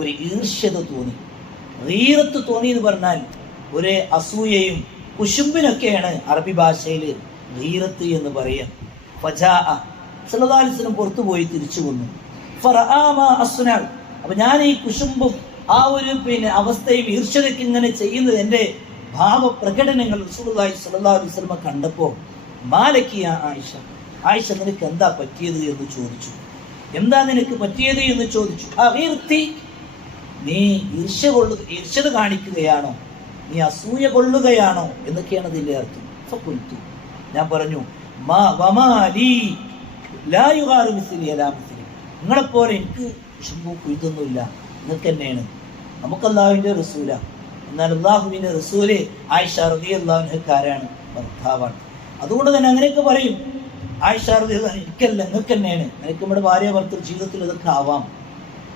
ഒരു ഈർഷ്യത തോന്നി. ഗീറത്ത് തോന്നി എന്ന് പറഞ്ഞാൽ ഒരു അസൂയയും കുശുമ്പിനൊക്കെയാണ് അറബി ഭാഷയിൽ ഗീറത്ത് എന്ന് പറയാം. ഫജാഅ, സല്ലല്ലാഹു അലൈഹി വസല്ലം പുറത്തു പോയി തിരിച്ചു വന്നു. ഫറആ മാ അസ്നഉ, അപ്പോൾ ഞാൻ ഈ കുശുമ്പും ആ ഒരു അവസ്ഥയും ഈർഷ്യതയ്ക്ക് ഇങ്ങനെ ചെയ്യുന്നത് എൻ്റെ ഭാവപ്രകടനങ്ങൾ റസൂലുള്ളാഹി സ്വല്ലല്ലാഹു അലൈഹി വസല്ലം കണ്ടപ്പോൾ മാലക്കിയ ആയിഷ, ആയിഷ നിനക്ക് എന്താ പറ്റിയത് എന്ന് ചോദിച്ചു. എന്താ നിനക്ക് പറ്റിയത് എന്ന് ചോദിച്ചു. നീ ഈർഷ്യത കാണിക്കുകയാണോ, നീ അസൂയ കൊള്ളുകയാണോ എന്നൊക്കെയാണ് അതിൻ്റെ അർത്ഥം. ഫഖുൽതു, ഞാൻ പറഞ്ഞു, നിങ്ങളെപ്പോലെ എനിക്ക് ഷംബൂക്ക് ഇതൊന്നുമില്ല, നിങ്ങൾക്ക് തന്നെയാണ്. നമുക്ക് അല്ലാഹുവിൻ്റെ റസൂല, എന്നാൽ അല്ലാഹുവിൻ്റെ റസൂല് ആയിഷ റളിയല്ലാഹു അൻഹക്കാരാണ്, ഭർത്താവാണ്. അതുകൊണ്ട് തന്നെ അങ്ങനെയൊക്കെ പറയും. ആയിഷ റളിയല്ലാഹു അൻഹ എനിക്കല്ല, നിങ്ങൾക്ക് തന്നെയാണ്. എനിക്ക് നമ്മുടെ ഭാര്യ ഭർത്തൃ ജീവിതത്തിൽ ഇതൊക്കെ ആവാം.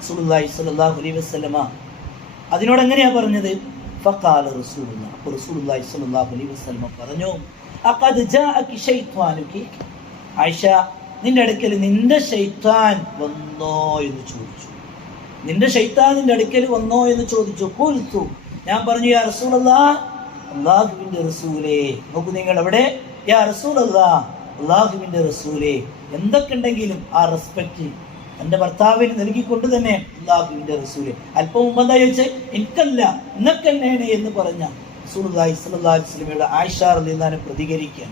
റസൂലുള്ളാഹി സ്വല്ലല്ലാഹു അലൈഹി വസല്ലമ അതിനോട് എങ്ങനെയാ പറഞ്ഞത്? ഫഖാല റസൂലുള്ളാഹി, അപ്പോൾ റസൂലുള്ളാഹി സ്വല്ലല്ലാഹു അലൈഹി വസല്ലമ പറഞ്ഞു, അഖദ് ജാഅകി ശൈത്വാനുകി, ആയിഷ നിന്റെ അടുക്കൽ നിന്റെ ശൈത്താൻ വന്നോ എന്ന് ചോദിച്ചു. നിന്റെ ശൈത്താൻ നിന്റെ അടുക്കൽ വന്നോ എന്ന് ചോദിച്ചു. ഖുൽതു, ഞാൻ പറഞ്ഞു, യാ റസൂലല്ലാഹ്, അല്ലാഹുവിൻ്റെ റസൂലേ. നോക്കൂ നിങ്ങൾ അവിടെ, യാ റസൂലല്ലാഹ്, അല്ലാഹുവിൻ്റെ റസൂലേ. എന്തൊക്കെ ഉണ്ടെങ്കിലും ആ റെസ്പെക്റ്റ് എൻ്റെ ഭർത്താവിന് നൽകിക്കൊണ്ട് തന്നെ അല്ലാഹുവിൻ്റെ റസൂലേ. അല്പം മുമ്പ് എന്താ ചോദിച്ചത്? എനിക്കല്ല, നിനക്ക് തന്നെയാണ് എന്ന് പറഞ്ഞ റസൂലുള്ളാഹി സ്വല്ലല്ലാഹു അലൈഹി വസല്ലമയുടെ ആയിഷ റളിയല്ലാഹു അൻഹ പ്രതികരിക്കാൻ.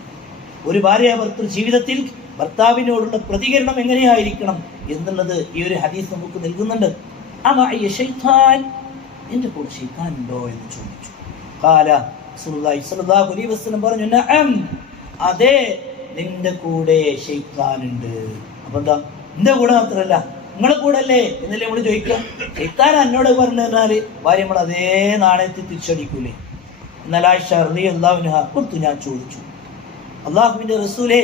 ഒരു ഭാര്യ ഭർത്തൃ ജീവിതത്തിൽ ഭർത്താവിനോടുള്ള പ്രതികരണം എങ്ങനെയായിരിക്കണം എന്നുള്ളത് ഈ ഒരു ഹദീസ് നമുക്ക് നൽകുന്നുണ്ട്. എന്റെ കൂടെ ശൈത്താൻ ഉണ്ടോ എന്ന് ചോദിച്ചു. ഖാല, റസൂലുള്ളാഹി സ്വല്ലല്ലാഹു അലൈഹി വസല്ലം പറഞ്ഞു, നഅം, അതെ, നിന്റെ കൂടെ ശൈത്താൻ ഉണ്ട്. അപ്പൊ എന്താ, എന്റെ കൂടെ മാത്രമല്ല നിങ്ങളെ കൂടെ അല്ലേ എന്നല്ലേ നമ്മൾ ചോദിക്കുക. ശൈത്താൻ എന്നോട് പറഞ്ഞു തന്നാല് ഭാര്യ നമ്മൾ അതേ നാണയത്തിൽ തിരിച്ചടിക്കൂലേ? എന്നാൽ ആയിഷ റളിയല്ലാഹു അൻഹ, ഖുൽതു, ഞാൻ ചോദിച്ചു, അല്ലാഹുവിന്റെ റസൂലേ,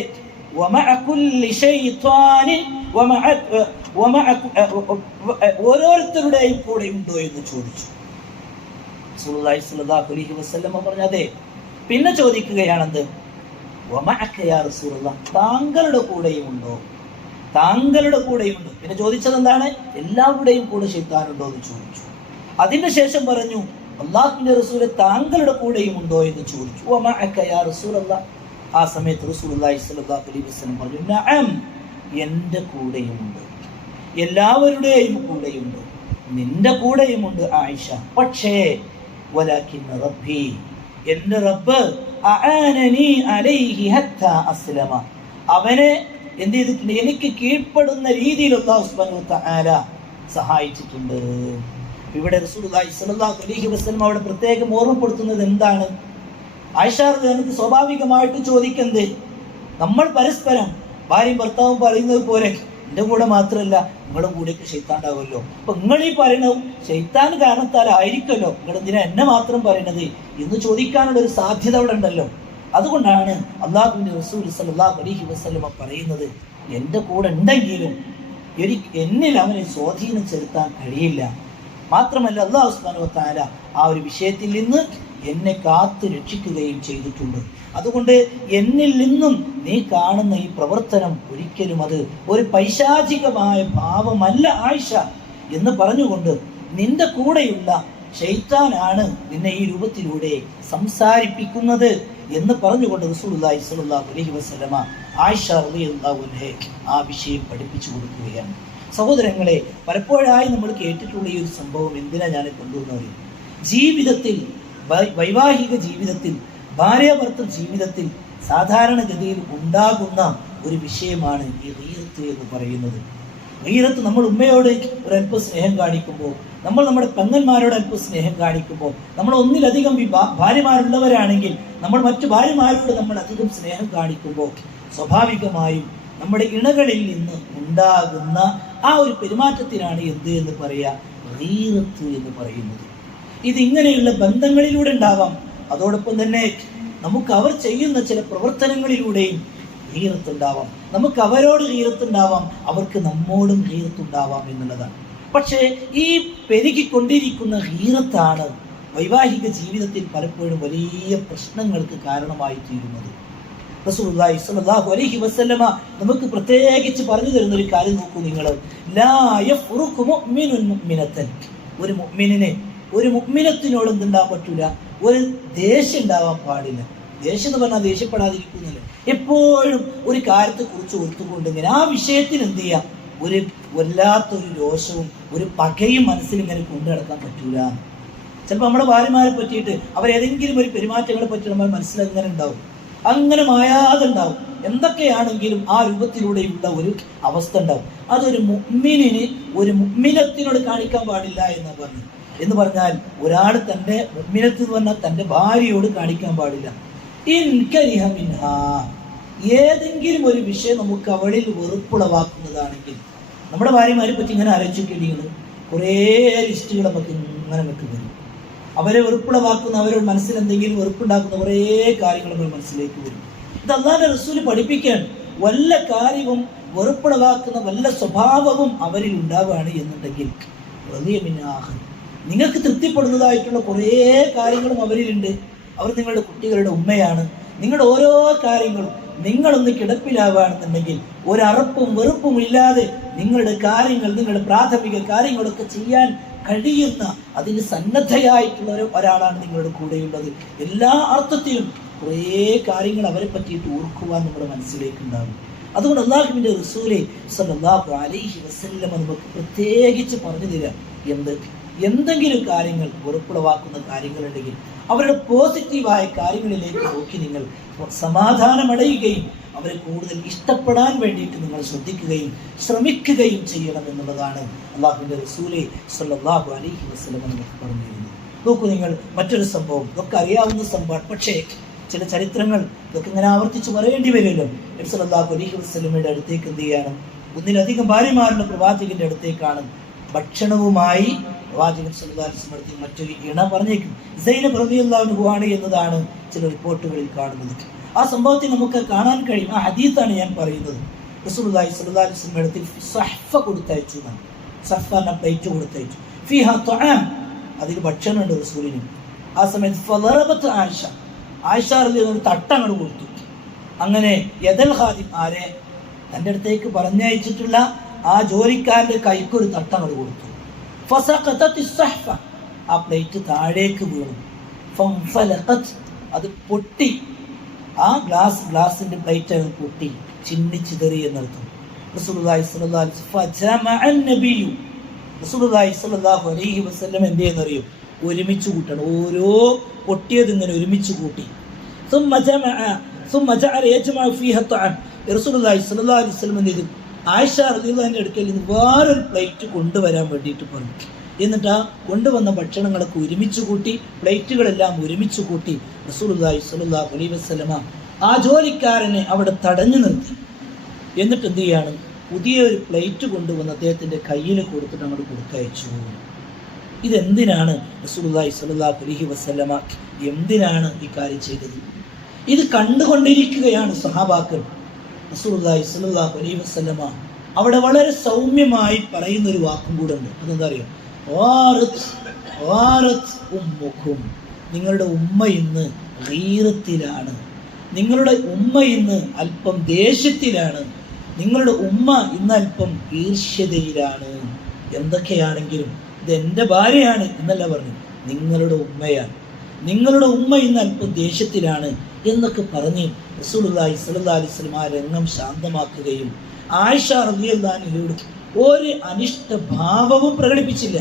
ഓരോരുത്തരുടെയും കൂടെ ഉണ്ടോ എന്ന് ചോദിച്ചു. റസൂലുള്ളാഹി സ്വല്ലല്ലാഹു അലൈഹി വസല്ലം പറഞ്ഞു, അതെ. പിന്നെ ചോദിക്കുകയാണെന്ത്? വമഅക യാ റസൂലല്ലാഹ്, താങ്കളുടെ കൂടെയും ഉണ്ടോ? താങ്കളുടെ കൂടെയുണ്ട്. പിന്നെ ചോദിച്ചത് എന്താണ്? എല്ലാവരുടെയും കൂടെ ശൈത്താനുണ്ടോ എന്ന് ചോദിച്ചു. അതിന് ശേഷം പറഞ്ഞു, അല്ലാഹുവിന്റെ റസൂലെ, താങ്കളുടെ കൂടെയും ഉണ്ടോ എന്ന് ചോദിച്ചു. വമഅക യാ റസൂലല്ലാഹ്. ആ സമയത്ത് റസൂലുള്ളാഹി സ്വല്ലല്ലാഹു അലൈഹി വസല്ലം പറഞ്ഞു, നഅം, എൻ്റെ കൂടെയുമുണ്ട്, എല്ലാവരുടെയും കൂടെയുണ്ട്, നിന്റെ കൂടെയുമുണ്ട് ആയിഷ. പക്ഷേ വലാകിന്ന റബ്ബി, എൻ്റെ റബ്ബ് അആനനി അലൈഹി ഹത്താ അസ്ലമ, അവനെ എന്ത് ചെയ്തിട്ടുണ്ട്? എനിക്ക് കീഴ്പ്പെടുന്ന രീതിയിൽ അല്ലാഹു സുബ്ഹാനഹു വ തആല സഹായിച്ചിട്ടുണ്ട്. ഇവിടെ റസൂലുള്ളാഹി സ്വല്ലല്ലാഹു അലൈഹി വസല്ലം അവിടെ പ്രത്യേകം ഓർമ്മപ്പെടുത്തുന്നത് എന്താണ്? ആയിഷ റളിയല്ലാഹു സ്വാഭാവികമായിട്ട് ചോദിക്കുന്നത്, നമ്മൾ പരസ്പരം ഭാര്യയും ഭർത്താവും പറയുന്നത് പോലെ എൻ്റെ കൂടെ മാത്രമല്ല നിങ്ങളുടെ കൂടെയൊക്കെ ശൈത്താൻ ഉണ്ടാവുമല്ലോ. അപ്പൊ നിങ്ങൾ ഈ പറയണത് ശൈത്താൻ കാരണത്താലായിരിക്കുമല്ലോ, നിങ്ങൾ എന്തിനാ എന്നെ മാത്രം പറയണത് എന്ന് ചോദിക്കാനുള്ള ഒരു സാധ്യത അവിടെ ഉണ്ടല്ലോ. അതുകൊണ്ടാണ് അല്ലാഹുവിന്റെ റസൂൽ സ്വല്ലല്ലാഹു അലൈഹി വസല്ലം പറയുന്നത്, എൻ്റെ കൂടെ ഉണ്ടെങ്കിലും എന്നിൽ അവനെ സ്വാധീനം ചെലുത്താൻ കഴിയില്ല. മാത്രമല്ല അല്ലാഹു സുബ്ഹാനഹു വ തആല ആ ഒരു വിഷയത്തിൽ നിന്ന് എന്നെ കാത്തു രക്ഷിക്കുകയും ചെയ്തിട്ടുണ്ട്. അതുകൊണ്ട് എന്നിൽ നിന്നും നീ കാണുന്ന ഈ പ്രവർത്തനം ഒരിക്കലും അത് ഒരു പൈശാചികമായ ഭാവമല്ല ആയിഷ എന്ന് പറഞ്ഞുകൊണ്ട് നിന്റെ കൂടെയുള്ള ശൈത്താനാണ് നിന്നെ ഈ രൂപത്തിലൂടെ സംസാരിപ്പിക്കുന്നത് എന്ന് പറഞ്ഞുകൊണ്ട് റസൂലുള്ളാഹി സ്വല്ലല്ലാഹു അലൈഹി വസല്ലമ ആയിഷ റളിയല്ലാഹു അൻഹ ആ വിഷയം പഠിപ്പിച്ചു കൊടുക്കുകയാണ്. സഹോദരങ്ങളെ, പലപ്പോഴായി നമ്മൾ കേട്ടിട്ടുള്ള ഈ ഒരു സംഭവം എന്തിനാ ഞാൻ കൊണ്ടുവന്നത്? ജീവിതത്തിൽ, വൈവാഹിക ജീവിതത്തിൽ, ഭാര്യാഭർത്തൃ ജീവിതത്തിൽ സാധാരണഗതിയിൽ ഉണ്ടാകുന്ന ഒരു വിഷയമാണ് ഈ ഗീറത്ത് എന്ന് പറയുന്നത്. ഗീറത്ത് നമ്മൾ ഉമ്മയോട് ഒരല്പം സ്നേഹം കാണിക്കുമ്പോൾ, നമ്മൾ നമ്മുടെ പെങ്ങന്മാരോട് അല്പം സ്നേഹം കാണിക്കുമ്പോൾ, നമ്മൾ ഒന്നിലധികം ഭാര്യമാരുള്ളവരാണെങ്കിൽ നമ്മൾ മറ്റു ഭാര്യമാരോട് നമ്മൾ അധികം സ്നേഹം കാണിക്കുമ്പോൾ സ്വാഭാവികമായും നമ്മുടെ ഇണകളിൽ നിന്ന് ഉണ്ടാകുന്ന ആ ഒരു പെരുമാറ്റത്തിനാണ് എന്ത് എന്ന് പറയാ? ഗീറത്ത് എന്ന് പറയുന്നത്. ഇതിങ്ങനെയുള്ള ബന്ധങ്ങളിലൂടെ ഉണ്ടാവാം. അതോടൊപ്പം തന്നെ നമുക്ക് അവർ ചെയ്യുന്ന ചില പ്രവർത്തനങ്ങളിലൂടെയും ഗീറത്തുണ്ടാവാം. നമുക്ക് അവരോട് ഗീറത്തുണ്ടാവാം, അവർക്ക് നമ്മോടും ഗീറത്തുണ്ടാവാം എന്നുള്ളതാണ്. പക്ഷേ ഈ പെരുകിക്കൊണ്ടിരിക്കുന്ന ഗീറത്താണ് വൈവാഹിക ജീവിതത്തിൽ പലപ്പോഴും വലിയ പ്രശ്നങ്ങൾക്ക് കാരണമായി തീരുന്നത്. റസൂലുള്ളാഹി സ്വല്ലല്ലാഹു അലൈഹി വസല്ലമ നമുക്ക് പ്രത്യേകിച്ച് പറഞ്ഞു തരുന്ന ഒരു കാര്യം നോക്കൂ നിങ്ങൾ. ലാ യഫ്റുഖു മുഅ്മിനുൻ മുഅ്മിനതൻ, ഒരു മുഅ്മിനിനെ ഒരു മുഅ്മിനത്തിനോട് എന്തുണ്ടാവാൻ പറ്റൂല? ഒരു ദേഷ്യം ഉണ്ടാവാൻ പാടില്ല. ദേഷ്യം എന്ന് പറഞ്ഞാൽ ദേഷ്യപ്പെടാതിരിക്കുന്നില്ല, എപ്പോഴും ഒരു കാര്യത്തെ കുറിച്ച് ഓർത്തുകൊണ്ട് ഇങ്ങനെ ആ വിഷയത്തിൽ എന്ത് ചെയ്യാം, ഒരു വല്ലാത്തൊരു രോഷവും ഒരു പകയും മനസ്സിൽ ഇങ്ങനെ കൊണ്ടു നടക്കാൻ പറ്റൂല. ചിലപ്പോൾ നമ്മുടെ ഭാര്യമാരെ പറ്റിയിട്ട് അവരേതെങ്കിലും ഒരു പെരുമാറ്റങ്ങളെ പറ്റി നമ്മൾ മനസ്സിലെങ്ങനെ ഉണ്ടാവും, അങ്ങനെ മായാതെ ഉണ്ടാവും. എന്തൊക്കെയാണെങ്കിലും ആ രൂപത്തിലൂടെയുള്ള ഒരു അവസ്ഥ ഉണ്ടാവും. അതൊരു മുഅ്മിനിന് ഒരു മുഅ്മിനത്തിനോട് കാണിക്കാൻ പാടില്ല എന്ന് പറഞ്ഞാൽ ഒരാൾ തൻ്റെ മുഅ്മിനത്ത് എന്ന് പറഞ്ഞാൽ തൻ്റെ ഭാര്യയോട് കാണിക്കാൻ പാടില്ല. ഇൻ കരിഹ മിൻഹാ, ഏതെങ്കിലും ഒരു വിഷയം നമുക്ക് അവളിൽ വെറുപ്പുളവാക്കുന്നതാണെങ്കിൽ, നമ്മുടെ ഭാര്യമാരെ പറ്റി ഇങ്ങനെ ആലോചിക്കേണ്ടിങ്ങൾ കുറേ ലിസ്റ്റുകൾ നമുക്ക് ഇങ്ങനെ വരും. അവരെ വെറുപ്പുളവാക്കുന്ന, അവരുടെ മനസ്സിൽ എന്തെങ്കിലും വെറുപ്പുണ്ടാക്കുന്ന കുറേ കാര്യങ്ങൾ നമ്മൾ മനസ്സിലേക്ക് വരും. ഇത് അല്ലാഹുവിന്റെ റസൂൽ പഠിപ്പിക്കാൻ, വല്ല കാര്യവും വെറുപ്പുളവാക്കുന്ന വല്ല സ്വഭാവവും അവരിൽ ഉണ്ടാവുകയാണ് എന്നുണ്ടെങ്കിൽ നിങ്ങൾക്ക് തൃപ്തിപ്പെടുന്നതായിട്ടുള്ള കുറേ കാര്യങ്ങളും അവരിലുണ്ട്. അവർ നിങ്ങളുടെ കുട്ടികളുടെ ഉമ്മയാണ്. നിങ്ങളുടെ ഓരോ കാര്യങ്ങളും നിങ്ങളൊന്ന് കിടപ്പിലാവുകയാണെന്നുണ്ടെങ്കിൽ ഒരറപ്പും വെറുപ്പും ഇല്ലാതെ നിങ്ങളുടെ കാര്യങ്ങൾ, നിങ്ങളുടെ പ്രാഥമിക കാര്യങ്ങളൊക്കെ ചെയ്യാൻ കഴിയുന്ന, അതിന് സന്നദ്ധയായിട്ടുള്ള ഒരാളാണ് നിങ്ങളുടെ കൂടെയുള്ളത്. എല്ലാ അർത്ഥത്തിലും കുറേ കാര്യങ്ങൾ അവരെ പറ്റിയിട്ട് ഓർക്കുവാൻ നമ്മുടെ മനസ്സിലേക്ക് ഉണ്ടാകും. അതുകൊണ്ട് അല്ലാഹുവിൻ്റെ റസൂലേ സ്വല്ലല്ലാഹു അലൈഹി വസല്ലം നമുക്ക് പ്രത്യേകിച്ച് പറഞ്ഞു തരാം, എന്തെങ്കിലും കാര്യങ്ങൾ വെറുപ്പുളവാക്കുന്ന കാര്യങ്ങളുണ്ടെങ്കിൽ അവരുടെ പോസിറ്റീവായ കാര്യങ്ങളിലേക്ക് നോക്കി നിങ്ങൾ സമാധാനമടയുകയും അവരെ കൂടുതൽ ഇഷ്ടപ്പെടാൻ വേണ്ടിയിട്ട് നിങ്ങൾ ശ്രദ്ധിക്കുകയും ശ്രമിക്കുകയും ചെയ്യണം എന്നുള്ളതാണ് അല്ലാഹുവിൻ്റെ റസൂലേ സ്വല്ലല്ലാഹു അലൈഹി വസല്ലം നമുക്ക് പറഞ്ഞിരുന്നത്. നോക്കൂ നിങ്ങൾ, മറ്റൊരു സംഭവം, ഇതൊക്കെ അറിയാവുന്ന സംഭവമാണ്, പക്ഷേ ചില ചരിത്രങ്ങൾ ഇതൊക്കെ ഇങ്ങനെ ആവർത്തിച്ച് പറയേണ്ടി വരുമല്ലോ. നബി സല്ലല്ലാഹു അലൈഹി വസല്ലമയുടെ അടുത്തേക്ക് എന്ത് ചെയ്യണം, ഒന്നിലധികം ഭാര്യമാരുടെ പ്രവാചകന്റെ അടുത്തേക്കാണ് ഭക്ഷണവുമായി പ്രവാചകൻ സല്ലല്ലാഹു അലൈഹി വസല്ലം മറ്റൊരു ഇണ പറഞ്ഞേക്കും. സൈനബ് റളിയല്ലാഹു അൻഹ ആണ് എന്നതാണ് ചില റിപ്പോർട്ടുകളിൽ കാണുന്നത്. ആ സംഭവത്തിൽ നമുക്ക് കാണാൻ കഴിയും. ആ ഹദീസാണ് ഞാൻ പറയുന്നത്. റസൂലുള്ളാഹി സ്വല്ലല്ലാഹു അലൈഹി വസല്ലം അടുത്ത് സഹ്ഫ കൊടുത്തയച്ചു, സഹ്ഫ എന്ന പ്ലേറ്റ് കൊടുത്തയച്ചു. ഫീഹാ തുആം, അതിൽ ഭക്ഷണമുണ്ട് റസൂലിന്. ആ സമയത്ത് ഫളറബത്ത് ആയിഷ റളിയല്ലാഹു അൻഹ തട്ടങ്ങൾ കൊടുത്തു. അങ്ങനെ യദൽ ഖാദിം, ആരെ തൻ്റെ അടുത്തേക്ക് പറഞ്ഞയച്ചിട്ടുള്ള ആ ജോലിക്കാരൻ്റെ കൈക്കൊരു തട്ടങ്ങൾ കൊടുത്തു. ഫസഖതത്തി സഹ്ഫ, ആ പ്ലേറ്റ് താഴേക്ക് വീണു. ഫൻഫലഖത്, അത് പൊട്ടി. ആ ഗ്ലാസിന്റെ പ്ലേറ്റ് അത് പൊട്ടി, ചിന്നിച്ചിതറി എന്നർത്ഥം. റസൂലുള്ളാഹി സ്വല്ലല്ലാഹു അലൈഹി വസല്ലം ഫജമഅ അൻ-നബിയ്യു, റസൂലുള്ളാഹി സ്വല്ലല്ലാഹു അലൈഹി വസല്ലം എന്ത് ചെയ്യുന്നറിയോ, ഒരുമിച്ച് കൂട്ടണം. ഓരോ പൊട്ടിയത് ഇങ്ങനെ ഒരുമിച്ച് കൂട്ടി. ثم جعل يجمع فيها الطعام. റസൂലുള്ളാഹി സ്വല്ലല്ലാഹു അലൈഹി വസല്ലം എന്ത് ചെയ്തു, ആയിഷ റളിയല്ലാഹു അൻഹയുടെ അടുക്കൽ നിന്ന് വേറൊരു പ്ലേറ്റ് കൊണ്ടുവരാൻ വേണ്ടിയിട്ട് പറഞ്ഞു. എന്നിട്ട് ആ കൊണ്ടുവന്ന ഭക്ഷണങ്ങളൊക്കെ ഒരുമിച്ച് കൂട്ടി, പ്ലേറ്റുകളെല്ലാം ഒരുമിച്ച് കൂട്ടി. റസൂലുള്ളാഹി സ്വല്ലല്ലാഹു അലൈഹി വസല്ലമ ആ ജോലിക്കാരനെ അവിടെ തടഞ്ഞു നിർത്തി. എന്നിട്ട് എന്ത് ചെയ്യാണ്, പുതിയൊരു പ്ലേറ്റ് കൊണ്ടുവന്ന് അദ്ദേഹത്തിൻ്റെ കയ്യിൽ കൊടുത്തിട്ട് അങ്ങോട്ട് കൊടുത്തയച്ചു. ഇതെന്തിനാണ് റസൂലുള്ളാഹി സ്വല്ലല്ലാഹു അലൈഹി വസല്ലമ എന്തിനാണ് ഈ കാര്യം ചെയ്തത്? ഇത് കണ്ടുകൊണ്ടിരിക്കുകയാണ് സഹാബാക്കൾ. റസൂലുള്ളാഹി സ്വല്ലല്ലാഹു അലൈഹി വസല്ലമ അവിടെ വളരെ സൗമ്യമായി പറയുന്നൊരു വാക്കും കൂടെ ഉണ്ട്. അതെന്താ അറിയോ, ഉമ്മുക്കും, നിങ്ങളുടെ ഉമ്മ ഇന്ന് ഗീറത്തിലാണ്, നിങ്ങളുടെ ഉമ്മ ഇന്ന് അല്പം ദേഷ്യത്തിലാണ്, നിങ്ങളുടെ ഉമ്മ ഇന്ന് അല്പം ഈർഷ്യതയിലാണ്. എന്തൊക്കെയാണെങ്കിലും ഇത് എൻ്റെ ഭാര്യയാണ് എന്നല്ല പറഞ്ഞു, നിങ്ങളുടെ ഉമ്മയാണ്, നിങ്ങളുടെ ഉമ്മ ഇന്ന് അല്പം ദേഷ്യത്തിലാണ് എന്നൊക്കെ പറഞ്ഞ് റസൂലുള്ളാഹി സ്വല്ലല്ലാഹു അലൈഹി വസല്ലം ആ രംഗം ശാന്തമാക്കുകയും ആയിഷ റളിയല്ലാഹു അൻഹയോട് ഒരു അനിഷ്ട ഭാവവും പ്രകടിപ്പിച്ചില്ല.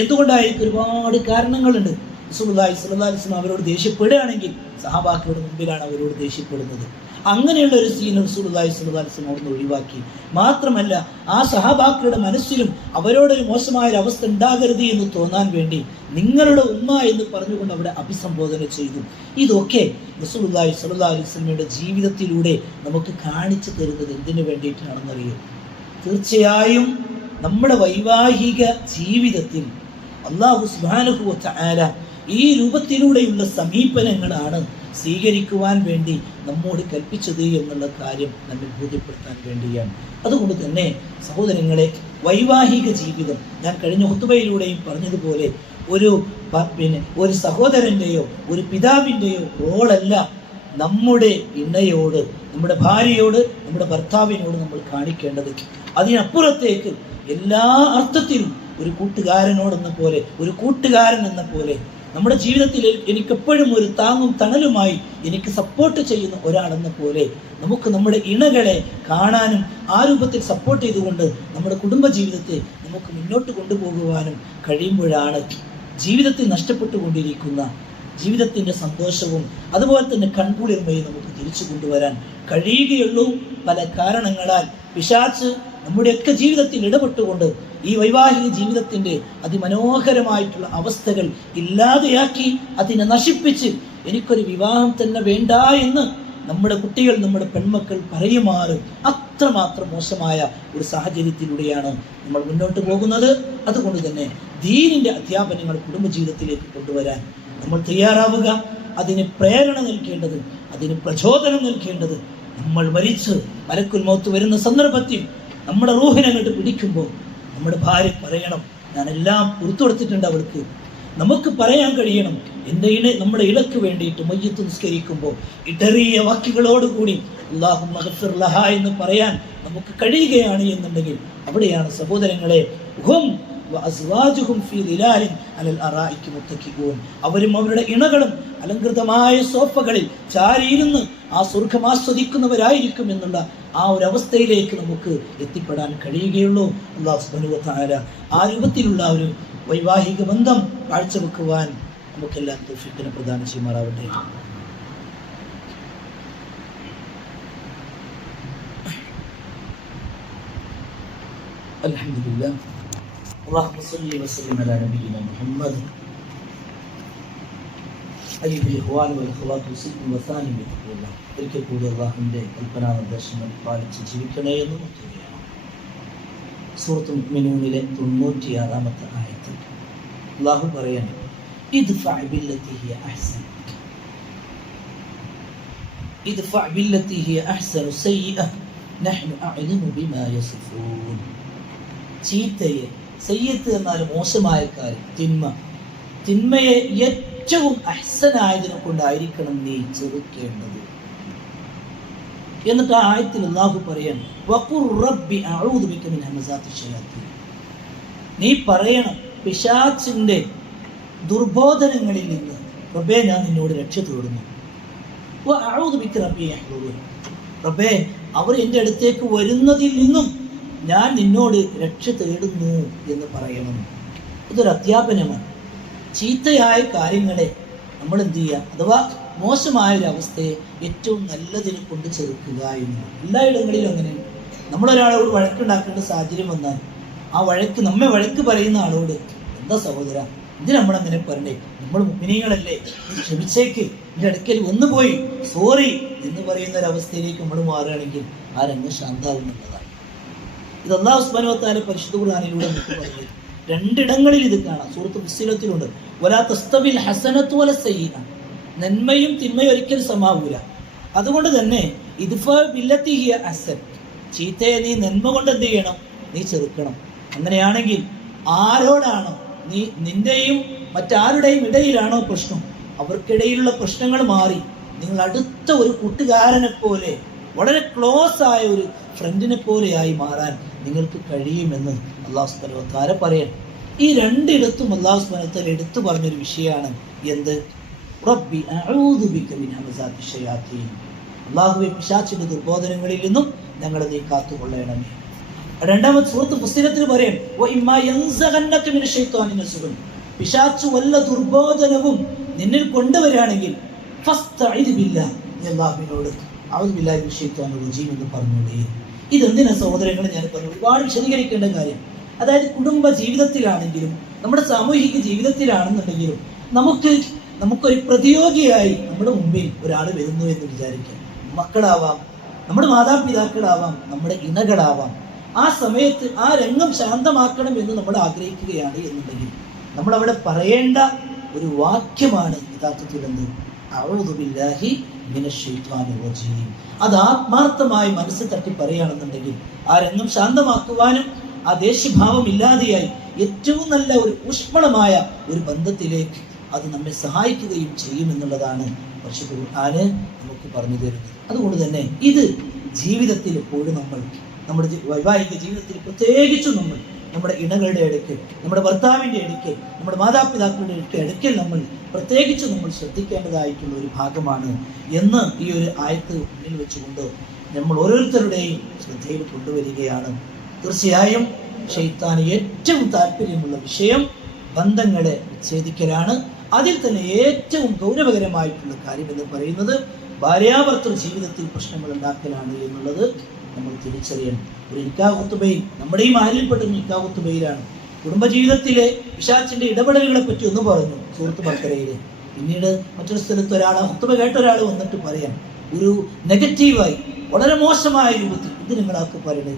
എന്തുകൊണ്ടായിരിക്കും? ഒരുപാട് കാരണങ്ങളുണ്ട്. റസൂലുള്ളാഹി സ്വല്ലല്ലാഹു അലൈഹി വസല്ലം അവരോട് ദേഷ്യപ്പെടുകയാണെങ്കിൽ സഹാബാക്കളുടെ മുമ്പിലാണ് അവരോട് ദേഷ്യപ്പെടുന്നത്. അങ്ങനെയുള്ള ഒരു സീൻ റസൂലുള്ളാഹി സ്വല്ലല്ലാഹു അലൈഹി വസല്ലം അവിടുന്ന് ഒഴിവാക്കി. മാത്രമല്ല ആ സഹാബാക്കളുടെ മനസ്സിലും അവരോടൊരു മോശമായ അവസ്ഥ ഉണ്ടാകരുത് എന്ന് തോന്നാൻ വേണ്ടി നിങ്ങളുടെ ഉമ്മ എന്ന് പറഞ്ഞുകൊണ്ട് അവിടെ അഭിസംബോധന ചെയ്തു. ഇതൊക്കെ റസൂലുള്ളാഹി സ്വല്ലല്ലാഹു അലൈഹി വസല്ലമയുടെ ജീവിതത്തിലൂടെ നമുക്ക് കാണിച്ചു തരുന്നത് എന്തിനു വേണ്ടിയിട്ടാണെന്നറിയോ? തീർച്ചയായും നമ്മുടെ വൈവാഹിക ജീവിതത്തിൽ അല്ലാഹു സുബ്ഹാനഹു വ തആല ഈ രൂപത്തിലൂടെയുള്ള സമീപനങ്ങളാണ് സ്വീകരിക്കുവാൻ വേണ്ടി നമ്മോട് കൽപ്പിച്ചത് എന്നുള്ള കാര്യം നമ്മെ ബോധ്യപ്പെടുത്താൻ വേണ്ടിയാണ്. അതുകൊണ്ട് തന്നെ സഹോദരങ്ങളെ, വൈവാഹിക ജീവിതം ഞാൻ കഴിഞ്ഞ ഖുതുബയിലൂടെയും പറഞ്ഞതുപോലെ ഒരു സഹോദരൻ്റെയോ ഒരു പിതാവിൻ്റെയോ റോളല്ല നമ്മുടെ ഇണയോട്, നമ്മുടെ ഭാര്യയോട്, നമ്മുടെ ഭർത്താവിനോട് നമ്മൾ കാണിക്കേണ്ടത്. അതിനപ്പുറത്തേക്ക് എല്ലാ അർത്ഥത്തിലും ഒരു കൂട്ടുകാരനോടെന്ന പോലെ, ഒരു കൂട്ടുകാരൻ എന്ന പോലെ നമ്മുടെ ജീവിതത്തിൽ എനിക്കെപ്പോഴും ഒരു താങ്ങും തണലുമായി എനിക്ക് സപ്പോർട്ട് ചെയ്യുന്ന ഒരാളെന്ന പോലെ നമുക്ക് നമ്മുടെ ഇണകളെ കാണാനും ആ രൂപത്തിൽ സപ്പോർട്ട് ചെയ്തുകൊണ്ട് നമ്മുടെ കുടുംബജീവിതത്തെ നമുക്ക് മുന്നോട്ട് കൊണ്ടുപോകുവാനും കഴിയുമ്പോഴാണ് ജീവിതത്തിൽ നഷ്ടപ്പെട്ടുകൊണ്ടിരിക്കുന്ന ജീവിതത്തിൻ്റെ സന്തോഷവും അതുപോലെ തന്നെ കൺകുളിർമയും നമുക്ക് തിരിച്ചു കൊണ്ടുവരാൻ കഴിയുകയുള്ളൂ. പല കാരണങ്ങളാൽ പിശാച് നമ്മുടെയൊക്കെ ജീവിതത്തിൽ ഇടപെട്ടുകൊണ്ട് ഈ വൈവാഹിക ജീവിതത്തിൻ്റെ അതിമനോഹരമായിട്ടുള്ള അവസ്ഥകൾ ഇല്ലാതെയാക്കി അതിനെ നശിപ്പിച്ച് എനിക്കൊരു വിവാഹം തന്നെ വേണ്ട എന്ന് നമ്മുടെ കുട്ടികൾ, നമ്മുടെ പെൺമക്കൾ പറയുമാറ് അത്രമാത്രം മോശമായ ഒരു സാഹചര്യത്തിലൂടെയാണ് നമ്മൾ മുന്നോട്ട് പോകുന്നത്. അതുകൊണ്ട് തന്നെ ദീനിൻ്റെ അധ്യാപനങ്ങൾ കുടുംബജീവിതത്തിലേക്ക് കൊണ്ടുവരാൻ നമ്മൾ തയ്യാറാവുക. അതിന് പ്രേരണ നൽകേണ്ടത്, അതിന് പ്രചോദനം നൽകേണ്ടത് നമ്മൾ മരിച്ച് മലക്കുൽ മൗത്ത് വരുന്ന സന്ദർഭത്തിൽ നമ്മുടെ റൂഹിനെ അങ്ങോട്ട് പിടിക്കുമ്പോൾ നമ്മുടെ ഭാര്യ പറയണം, ഞാനെല്ലാം പുറത്തു കൊടുത്തിട്ടുണ്ട് അവൾക്ക്. നമുക്ക് പറയാൻ കഴിയണം, നമ്മുടെ ഇടക്ക് വേണ്ടിയിട്ട് മയ്യത്ത് നിസ്കരിക്കുമ്പോൾ ഇടറിയ വാക്കുകളോടുകൂടി അല്ലാഹുമ്മ ഗഫിർ ലഹാ എന്ന് പറയാൻ നമുക്ക് കഴിയുകയാണ് എന്നുണ്ടെങ്കിൽ അവിടെയാണ് സഹോദരങ്ങളെ അവരും അവരുടെ ഇണകളും അലങ്കൃതമായ സോഫകളിൽ ചാരിയിരുന്ന് ആ സ്വർഗം ആസ്വദിക്കുന്നവരായിരിക്കും എന്നുള്ള ആ ഒരു അവസ്ഥയിലേക്ക് നമുക്ക് എത്തിപ്പെടാൻ കഴിയുകയുള്ളൂ. അല്ലാഹു സുബ്ഹാനഹു വ തആല ആ രൂപത്തിലുള്ള ഒരു വൈവാഹിക ബന്ധം കാഴ്ചവെക്കുവാൻ നമുക്കെല്ലാം തൗഫീഖിനെ പ്രദാനം ചെയ്യുമാറാവട്ടെ. അൽഹംദുലില്ലാഹ്. اللهم صل وسلم على نبينا محمد. أيها الإخوان والأخوات والسلم وثاني بتقوى الله. ഒരിക്കൽ കൂടി അല്ലാഹുവിൻ്റെ കൽപ്പനാ നിർദ്ദേശങ്ങൾ പാലിച്ച് ജീവിക്കണേ എന്ന് നോക്കുകയാണ്. സൂറത്തുൽ മുഅ്മിനൂനിലെ 96-ാമത്തെ ആയത്തിൽ അല്ലാഹു പറയാണ്, ഇദ്ഫഅ ബില്ലതി ഹിയ അഹ്സൻ, ഇദ്ഫഅ ബില്ലതി ഹിയ അഹ്സനു സയ്യിഅ നഹ്നു അഅലമു ബിമാ യസിഫൂൻ. ചീത്തയെ, സയ്യിത്ത് എന്നാൽ മോശമായ കാര്യം, തിന്മയെ ഏറ്റവും അഹ്സനായതിനെ കൊണ്ടായിരിക്കണം നീ ചെറുക്കേണ്ടത്. എന്നിട്ട് ആ ആയത്തിൽ അല്ലാഹു പറയാണ്, വഖുർ റബ്ബി അഊദു ബിക മിൻ ഹമസാത്തി ശയാത്തീൻ. നീ പറയണം, പിശാചിന്റെ ദുർബോധനങ്ങളിൽ നിന്ന് റബ്ബേ ഞാൻ നിന്നോട് രക്ഷ തേടുന്നു. വഅഊദു ബിക റബ്ബി യഹ്ദുറൂൻ. റബ്ബേ അവർ എൻ്റെ അടുത്തേക്ക് വരുന്നതിൽ നിന്നും ഞാൻ നിന്നോട് രക്ഷ തേടുന്നു എന്ന് പറയണം. ഇതൊരു അധ്യാപനമാണ്. ചീത്തയായ കാര്യങ്ങളെ നമ്മൾ എന്ത് ചെയ്യുക, അഥവാ മോശമായൊരവസ്ഥയെ ഏറ്റവും നല്ലതിനെ കൊണ്ട് ചെറുക്കുക എന്നത് എല്ലായിടങ്ങളിലും അങ്ങനെയാണ്. നമ്മളൊരാളോട് വഴക്കുണ്ടാക്കേണ്ട സാഹചര്യം വന്നാൽ ആ നമ്മെ വഴക്ക് പറയുന്ന ആളോട്, എന്താ സഹോദര ഇത് നമ്മളങ്ങനെ പറഞ്ഞേ, നമ്മൾ മുഅ്മിനീങ്ങളല്ലേ, നീ ക്ഷമിച്ചേക്ക്, എൻ്റെ അടുക്കൽ വന്നുപോയി, സോറി എന്ന് പറയുന്ന ഒരവസ്ഥയിലേക്ക് നമ്മൾ മാറുകയാണെങ്കിൽ ആ രംഗം ശാന്താവുന്നുള്ളതാണ്. ഇത് അല്ലാഹു സുബ്ഹാനഹു വ തആല പരിശുദ്ധ ഖുർആനിലൂടെ നമുക്ക് പറഞ്ഞു. രണ്ടിടങ്ങളിൽ ഇത് കാണാം. സൂറത്ത് ഫുസ്സിലത്തിലുണ്ട്, വലാ തസ്തവിൽ ഹസനത്തു വല സയ്യിഅ. നന്മയും തിന്മയും ഒരിക്കലും സമാവൂല. അതുകൊണ്ട് തന്നെ ഇദ്ഫഅ ബില്ലതി ഹിയ അഹ്സൻ, ചീത്തയെ നീ നന്മ കൊണ്ട് എന്ത് ചെയ്യണം, നീ ചെറുക്കണം. അങ്ങനെയാണെങ്കിൽ ആരോടാണോ നിന്റെയും മറ്റാരുടെയും ഇടയിലാണോ പ്രശ്നം, അവർക്കിടയിലുള്ള പ്രശ്നങ്ങൾ മാറി നിങ്ങൾ അടുത്ത ഒരു കൂട്ടുകാരനെ പോലെ, വളരെ ക്ലോസ് ആയ ഒരു ഫ്രണ്ടിനെ പോലെയായി മാറാൻ നിങ്ങൾക്ക് കഴിയുമെന്ന് അല്ലാഹു സുബ്ഹാനഹു വ തആല പറയാൻ. ഈ രണ്ടിടത്തും അല്ലാഹു സുബ്ഹാനഹു വ തആല എടുത്തു പറഞ്ഞൊരു വിഷയമാണ് എന്ത്, റബ്ബി അഊദു ബിക മിൻ ഹമസാത്തി ശയാത്തീൻ. അല്ലാഹുവേ, പിശാചിന്റെ ദുർബോധനങ്ങളിൽ നിന്നും ഞങ്ങളെ നീ കാത്തുകൊള്ളണമേ. രണ്ടാമത്തെ സൂറത്ത് ഫുസ്സിലത്തിൽ പറയാം, വഇമ്മാ യൻസഗന്നക മിനശ് ശൈത്വാനി നസ്ഗുൻ. പിശാച് വല്ല ദുർബോധനവും നിന്നിൽ കൊണ്ടുവരികയാണെങ്കിൽ ഫസ്തഇദ് ബില്ലാഹ്, നീ അല്ലാഹുവിനോട് അഊദു ബില്ലാഹി മിനശ് ശൈത്വാനിർ റജീം എന്ന് പറഞ്ഞോളേ. ഇതെന്തിനാ സഹോദരങ്ങളെ ഞാൻ പറഞ്ഞു, ഒരുപാട് വിശദീകരിക്കേണ്ട കാര്യം. അതായത് കുടുംബ ജീവിതത്തിലാണെങ്കിലും നമ്മുടെ സാമൂഹിക ജീവിതത്തിലാണെന്നുണ്ടെങ്കിലും നമുക്കൊരു പ്രതിയോഗിയായി നമ്മുടെ മുമ്പിൽ ഒരാൾ വരുന്നു എന്ന് വിചാരിക്കാം. മക്കളാവാം, നമ്മുടെ മാതാപിതാക്കളാവാം, നമ്മുടെ ഇണകളാവാം. ആ സമയത്ത് ആ രംഗം ശാന്തമാക്കണം എന്ന് നമ്മൾ ആഗ്രഹിക്കുകയാണ് എന്നുണ്ടെങ്കിൽ നമ്മളവിടെ പറയേണ്ട ഒരു വാക്യമാണ് യഥാർത്ഥത്തിൽ എന്ത്, അഊദു ബില്ലാഹി മിനശ് ശൈത്വാനിർ റജീം. അത് ആത്മാർത്ഥമായി മനസ്സ് തട്ടി പറയുകയാണെന്നുണ്ടെങ്കിൽ ആ രംഗം ശാന്തമാക്കുവാനും ആ ദേഷ്യഭാവം ഇല്ലാതെയായി ഏറ്റവും നല്ല ഒരു ഊഷ്മളമായ ഒരു ബന്ധത്തിലേക്ക് അത് നമ്മെ സഹായിക്കുകയും ചെയ്യുമെന്നുള്ളതാണ് പരിശുദ്ധ ഖുർആന് നമുക്ക് പറഞ്ഞു തരുന്നത്. അതുകൊണ്ട് തന്നെ ഇത് ജീവിതത്തിൽ എപ്പോഴും നമ്മുടെ വൈവാഹിക ജീവിതത്തിൽ പ്രത്യേകിച്ചും നമ്മുടെ ഇണകളുടെ അടുക്കൽ, നമ്മുടെ ഭർത്താവിൻ്റെ അടുക്കൽ, നമ്മുടെ മാതാപിതാക്കളുടെ അടുക്കൽ നമ്മൾ ശ്രദ്ധിക്കേണ്ടതായിട്ടുള്ള ഒരു ഭാഗമാണ് എന്ന് ഈ ഒരു ആയത്ത് മുന്നിൽ വെച്ചുകൊണ്ട് നമ്മൾ ഓരോരുത്തരുടെയും ശ്രദ്ധയിൽ കൊണ്ടുവരികയാണ്. തീർച്ചയായും ശൈത്താന് ഏറ്റവും താല്പര്യമുള്ള വിഷയം ബന്ധങ്ങളെ വിച്ഛേദിക്കലാണ്. അതിൽ തന്നെ ഏറ്റവും ഗൗരവകരമായിട്ടുള്ള കാര്യം എന്ന് പറയുന്നത് ഭാര്യാഭർത്തൃ ജീവിതത്തിൽ പ്രശ്നങ്ങൾ ഉണ്ടാക്കലാണ് എന്നുള്ളത് നമ്മൾ തിരിച്ചറിയണം. ഒരു നിക്കാഹ് ഖുതുബയിൽ, നമ്മുടെ ഈ മഹലിൽപ്പെട്ട നിക്കാഹ് ഖുതുബയിലാണ് കുടുംബജീവിതത്തിലെ പിശാചിന്റെ ഇടപെടലുകളെ പറ്റി ഒന്ന് പറഞ്ഞു സുഹൃത്ത് ബക്കരയില്. പിന്നീട് മറ്റൊരു സ്ഥലത്ത് ഖുതുബ കേട്ട ഒരാൾ വന്നിട്ട് പറയാം, ഒരു നെഗറ്റീവായി വളരെ മോശമായ രൂപത്തിൽ, ഇത് നിങ്ങളാക്ക് പറയണേ,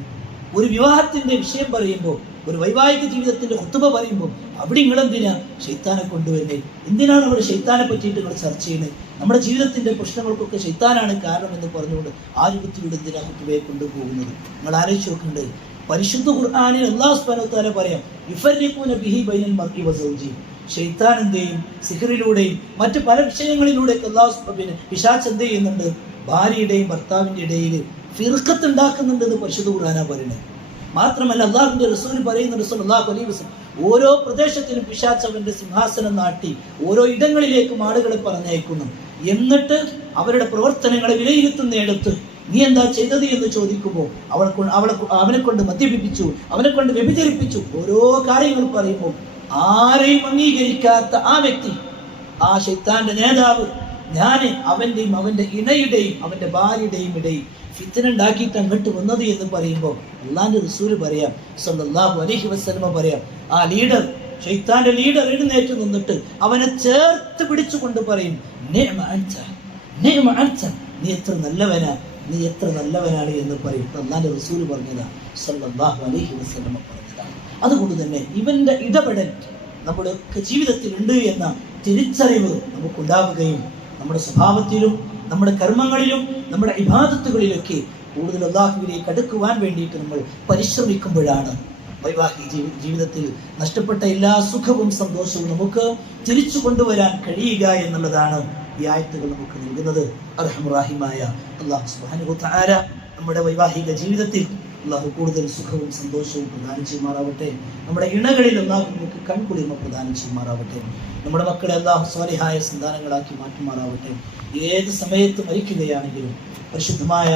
ഒരു വിവാഹത്തിന്റെ വിഷയം പറയുമ്പോൾ, ഒരു വൈവാഹിക ജീവിതത്തിന്റെ ഖുതുബ പറയുമ്പോൾ അവിടെ നിങ്ങളെന്തിനാ ശൈത്താനെ കൊണ്ടുവരുന്നത്? എന്തിനാണ് അവിടെ ശൈത്താനെ പറ്റിയിട്ട് നിങ്ങൾ ചർച്ച ചെയ്യുന്നത്? നമ്മുടെ ജീവിതത്തിന്റെ പ്രശ്നങ്ങൾക്കൊക്കെ ശൈത്താനാണ് കാരണം എന്ന് പറഞ്ഞുകൊണ്ട് ആ രൂപത്തിലൂടെ എന്തിനാ ഖുതുബയെ കൊണ്ടുപോകുന്നത്? നിങ്ങൾ ആലോചിച്ച് നോക്കണ്ടേ? പരിശുദ്ധ ഖുർആനിൽ അല്ലാഹു സുബ്ഹാനഹു വ തആല പറയാം, യുഫർരിഖൂന ബിഹി ബൈനൽ മർഇ വസൗജി. ശൈത്താൻ എന്ത് ചെയ്യും? സിഹ്റിലൂടെയും മറ്റ് പല വിഷയങ്ങളിലൂടെയൊക്കെ അല്ലാഹു പിശാച് എന്ത് ചെയ്യുന്നുണ്ട്? ഭാര്യയുടെയും ഭർത്താവിന്റെ ഇടയിൽ ഫിർഖത്ത് ഉണ്ടാക്കുന്നുണ്ടെന്ന് പരിശുദ്ധ ഖുർആനാ പറയുന്നത്. മാത്രമല്ല അള്ളാഹുവിന്റെ റസൂൽ പറയുന്ന സല്ലല്ലാഹു അലൈഹി വസല്ലം, ഓരോ പ്രദേശത്തിലും പിശാച് അവന്റെ സിംഹാസനം നാട്ടി ഓരോ ഇടങ്ങളിലേക്കും ആളുകളെ പറഞ്ഞയക്കുന്നു. എന്നിട്ട് അവരുടെ പ്രവർത്തനങ്ങളെ വിലയിരുത്തുന്നിടത്ത് നീ എന്താ ചെയ്തത് എന്ന് ചോദിക്കുമ്പോൾ അവനെ കൊണ്ട് മദ്യപിപ്പിച്ചു, അവനെ കൊണ്ട് വ്യഭിചരിപ്പിച്ചു, ഓരോ കാര്യങ്ങൾ പറയുമ്പോൾ ആരെയും അംഗീകരിക്കാത്ത ആ വ്യക്തി, ആ ശൈത്താന്റെ നേതാവ്, ഞാൻ അവന്റെയും അവന്റെ ഇണയുടെയും അവന്റെ ഭാര്യയുടെയും ഇടയിൽ ഫിത്ന ഉണ്ടാക്കിയിട്ട് അങ്ങോട്ട് വന്നത് എന്ന് പറയുമ്പോൾ അള്ളാന്റെ റസൂല് പറയാം, സല്ലല്ലാഹു അലൈഹി വസല്ലമ പറയാം, ആ ലീഡർ, ശൈത്താന്റെ ലീഡർ എഴുന്നേറ്റ് നിന്നിട്ട് അവനെ ചേർത്ത് പിടിച്ചുകൊണ്ട് പറയും, നിഅമ അൻത, നിഅമ അൻത, നീ എത്ര നല്ലവനാ, നീ എത്ര നല്ലവനാണ് എന്ന് പറയും. അള്ളാന്റെ റസൂല് പറഞ്ഞതാ, സല്ലല്ലാഹു അലൈഹി വസല്ലമ പറഞ്ഞതാണ്. അതുകൊണ്ട് തന്നെ ഇവന്റെ ഇടപെടൽ നമ്മുടെ ജീവിതത്തിൽ ഉണ്ട് എന്ന തിരിച്ചറിവ് നമുക്കുണ്ടാവുകയും നമ്മുടെ സ്വഭാവത്തിലും നമ്മുടെ കർമ്മങ്ങളിലും നമ്മുടെ ഇബാദത്തുകളിലൊക്കെ കൂടുതൽ അല്ലാഹുവിലേക്ക് അടുക്കുവാൻ വേണ്ടിയിട്ട് നമ്മൾ പരിശ്രമിക്കുമ്പോഴാണ് വൈവാഹിക ജീവിതത്തിൽ നഷ്ടപ്പെട്ട എല്ലാ സുഖവും സന്തോഷവും നമുക്ക് തിരിച്ചു കൊണ്ടുവരാൻ കഴിയുക എന്നുള്ളതാണ് ഈ ആയത്തുകൾ നമുക്ക് നൽകുന്നത്. അർഹമുർ-റഹീമായ അല്ലാഹു സുബ്ഹാനഹു വ തആല നമ്മുടെ വൈവാഹിക ജീവിതത്തിൽ അല്ലാഹു കൂടുതൽ സുഖവും സന്തോഷവും പ്രദാനം ചെയ്യുമാറാവട്ടെ. നമ്മുടെ ഇണകളിൽ അല്ലാഹു നമുക്ക് കൺകുളിർമ പ്രദാനം ചെയ്യുമാറാവട്ടെ. നമ്മുടെ മക്കളെ അല്ലാഹു സ്വാലിഹായ സന്താനങ്ങളാക്കി മാറ്റുമാറാവട്ടെ. ഏത് സമയത്ത് മരിക്കുകയാണെങ്കിലും പരിശുദ്ധമായ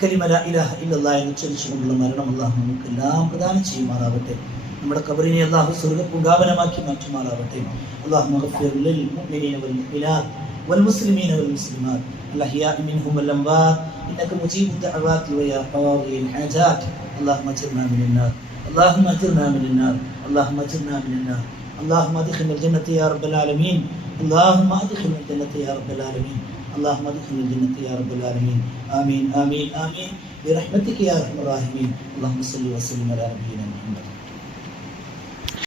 കലിമ ലാ ഇലാഹ ഇല്ലല്ലാഹ് എന്ന് ഉച്ചരിച്ചുകൊണ്ടുള്ള മരണം അല്ലാഹു നമുക്കെല്ലാം പ്രദാനം ചെയ്യുമാറാവട്ടെ. നമ്മുടെ ഖബറിനെ അല്ലാഹു സ്വർഗ്ഗപൂങ്കാവനമാക്കി മാറ്റുമാറാവട്ടെ. അല്ലാഹു മഗ്ഫിർ ലിൽ മുഅ്മിനീന വൽ മുഅ്മിനാത്ത് വൽ മുസ്ലിമീന വൽ മുസ്ലിമാത്ത് الأحياء منهم والأموات إنك مجيب الدعوات ويا قاضي الحاجات. اللهم أجرنا من النار، اللهم أجرنا من النار، اللهم أجرنا من النار. اللهم أدخلنا الجنة يا رب العالمين، اللهم أدخلنا الجنة يا رب العالمين، اللهم أدخلنا الجنة يا رب العالمين. آمين آمين آمين برحمتك يا أرحم الراحمين. اللهم صل وسلم على نبينا محمد.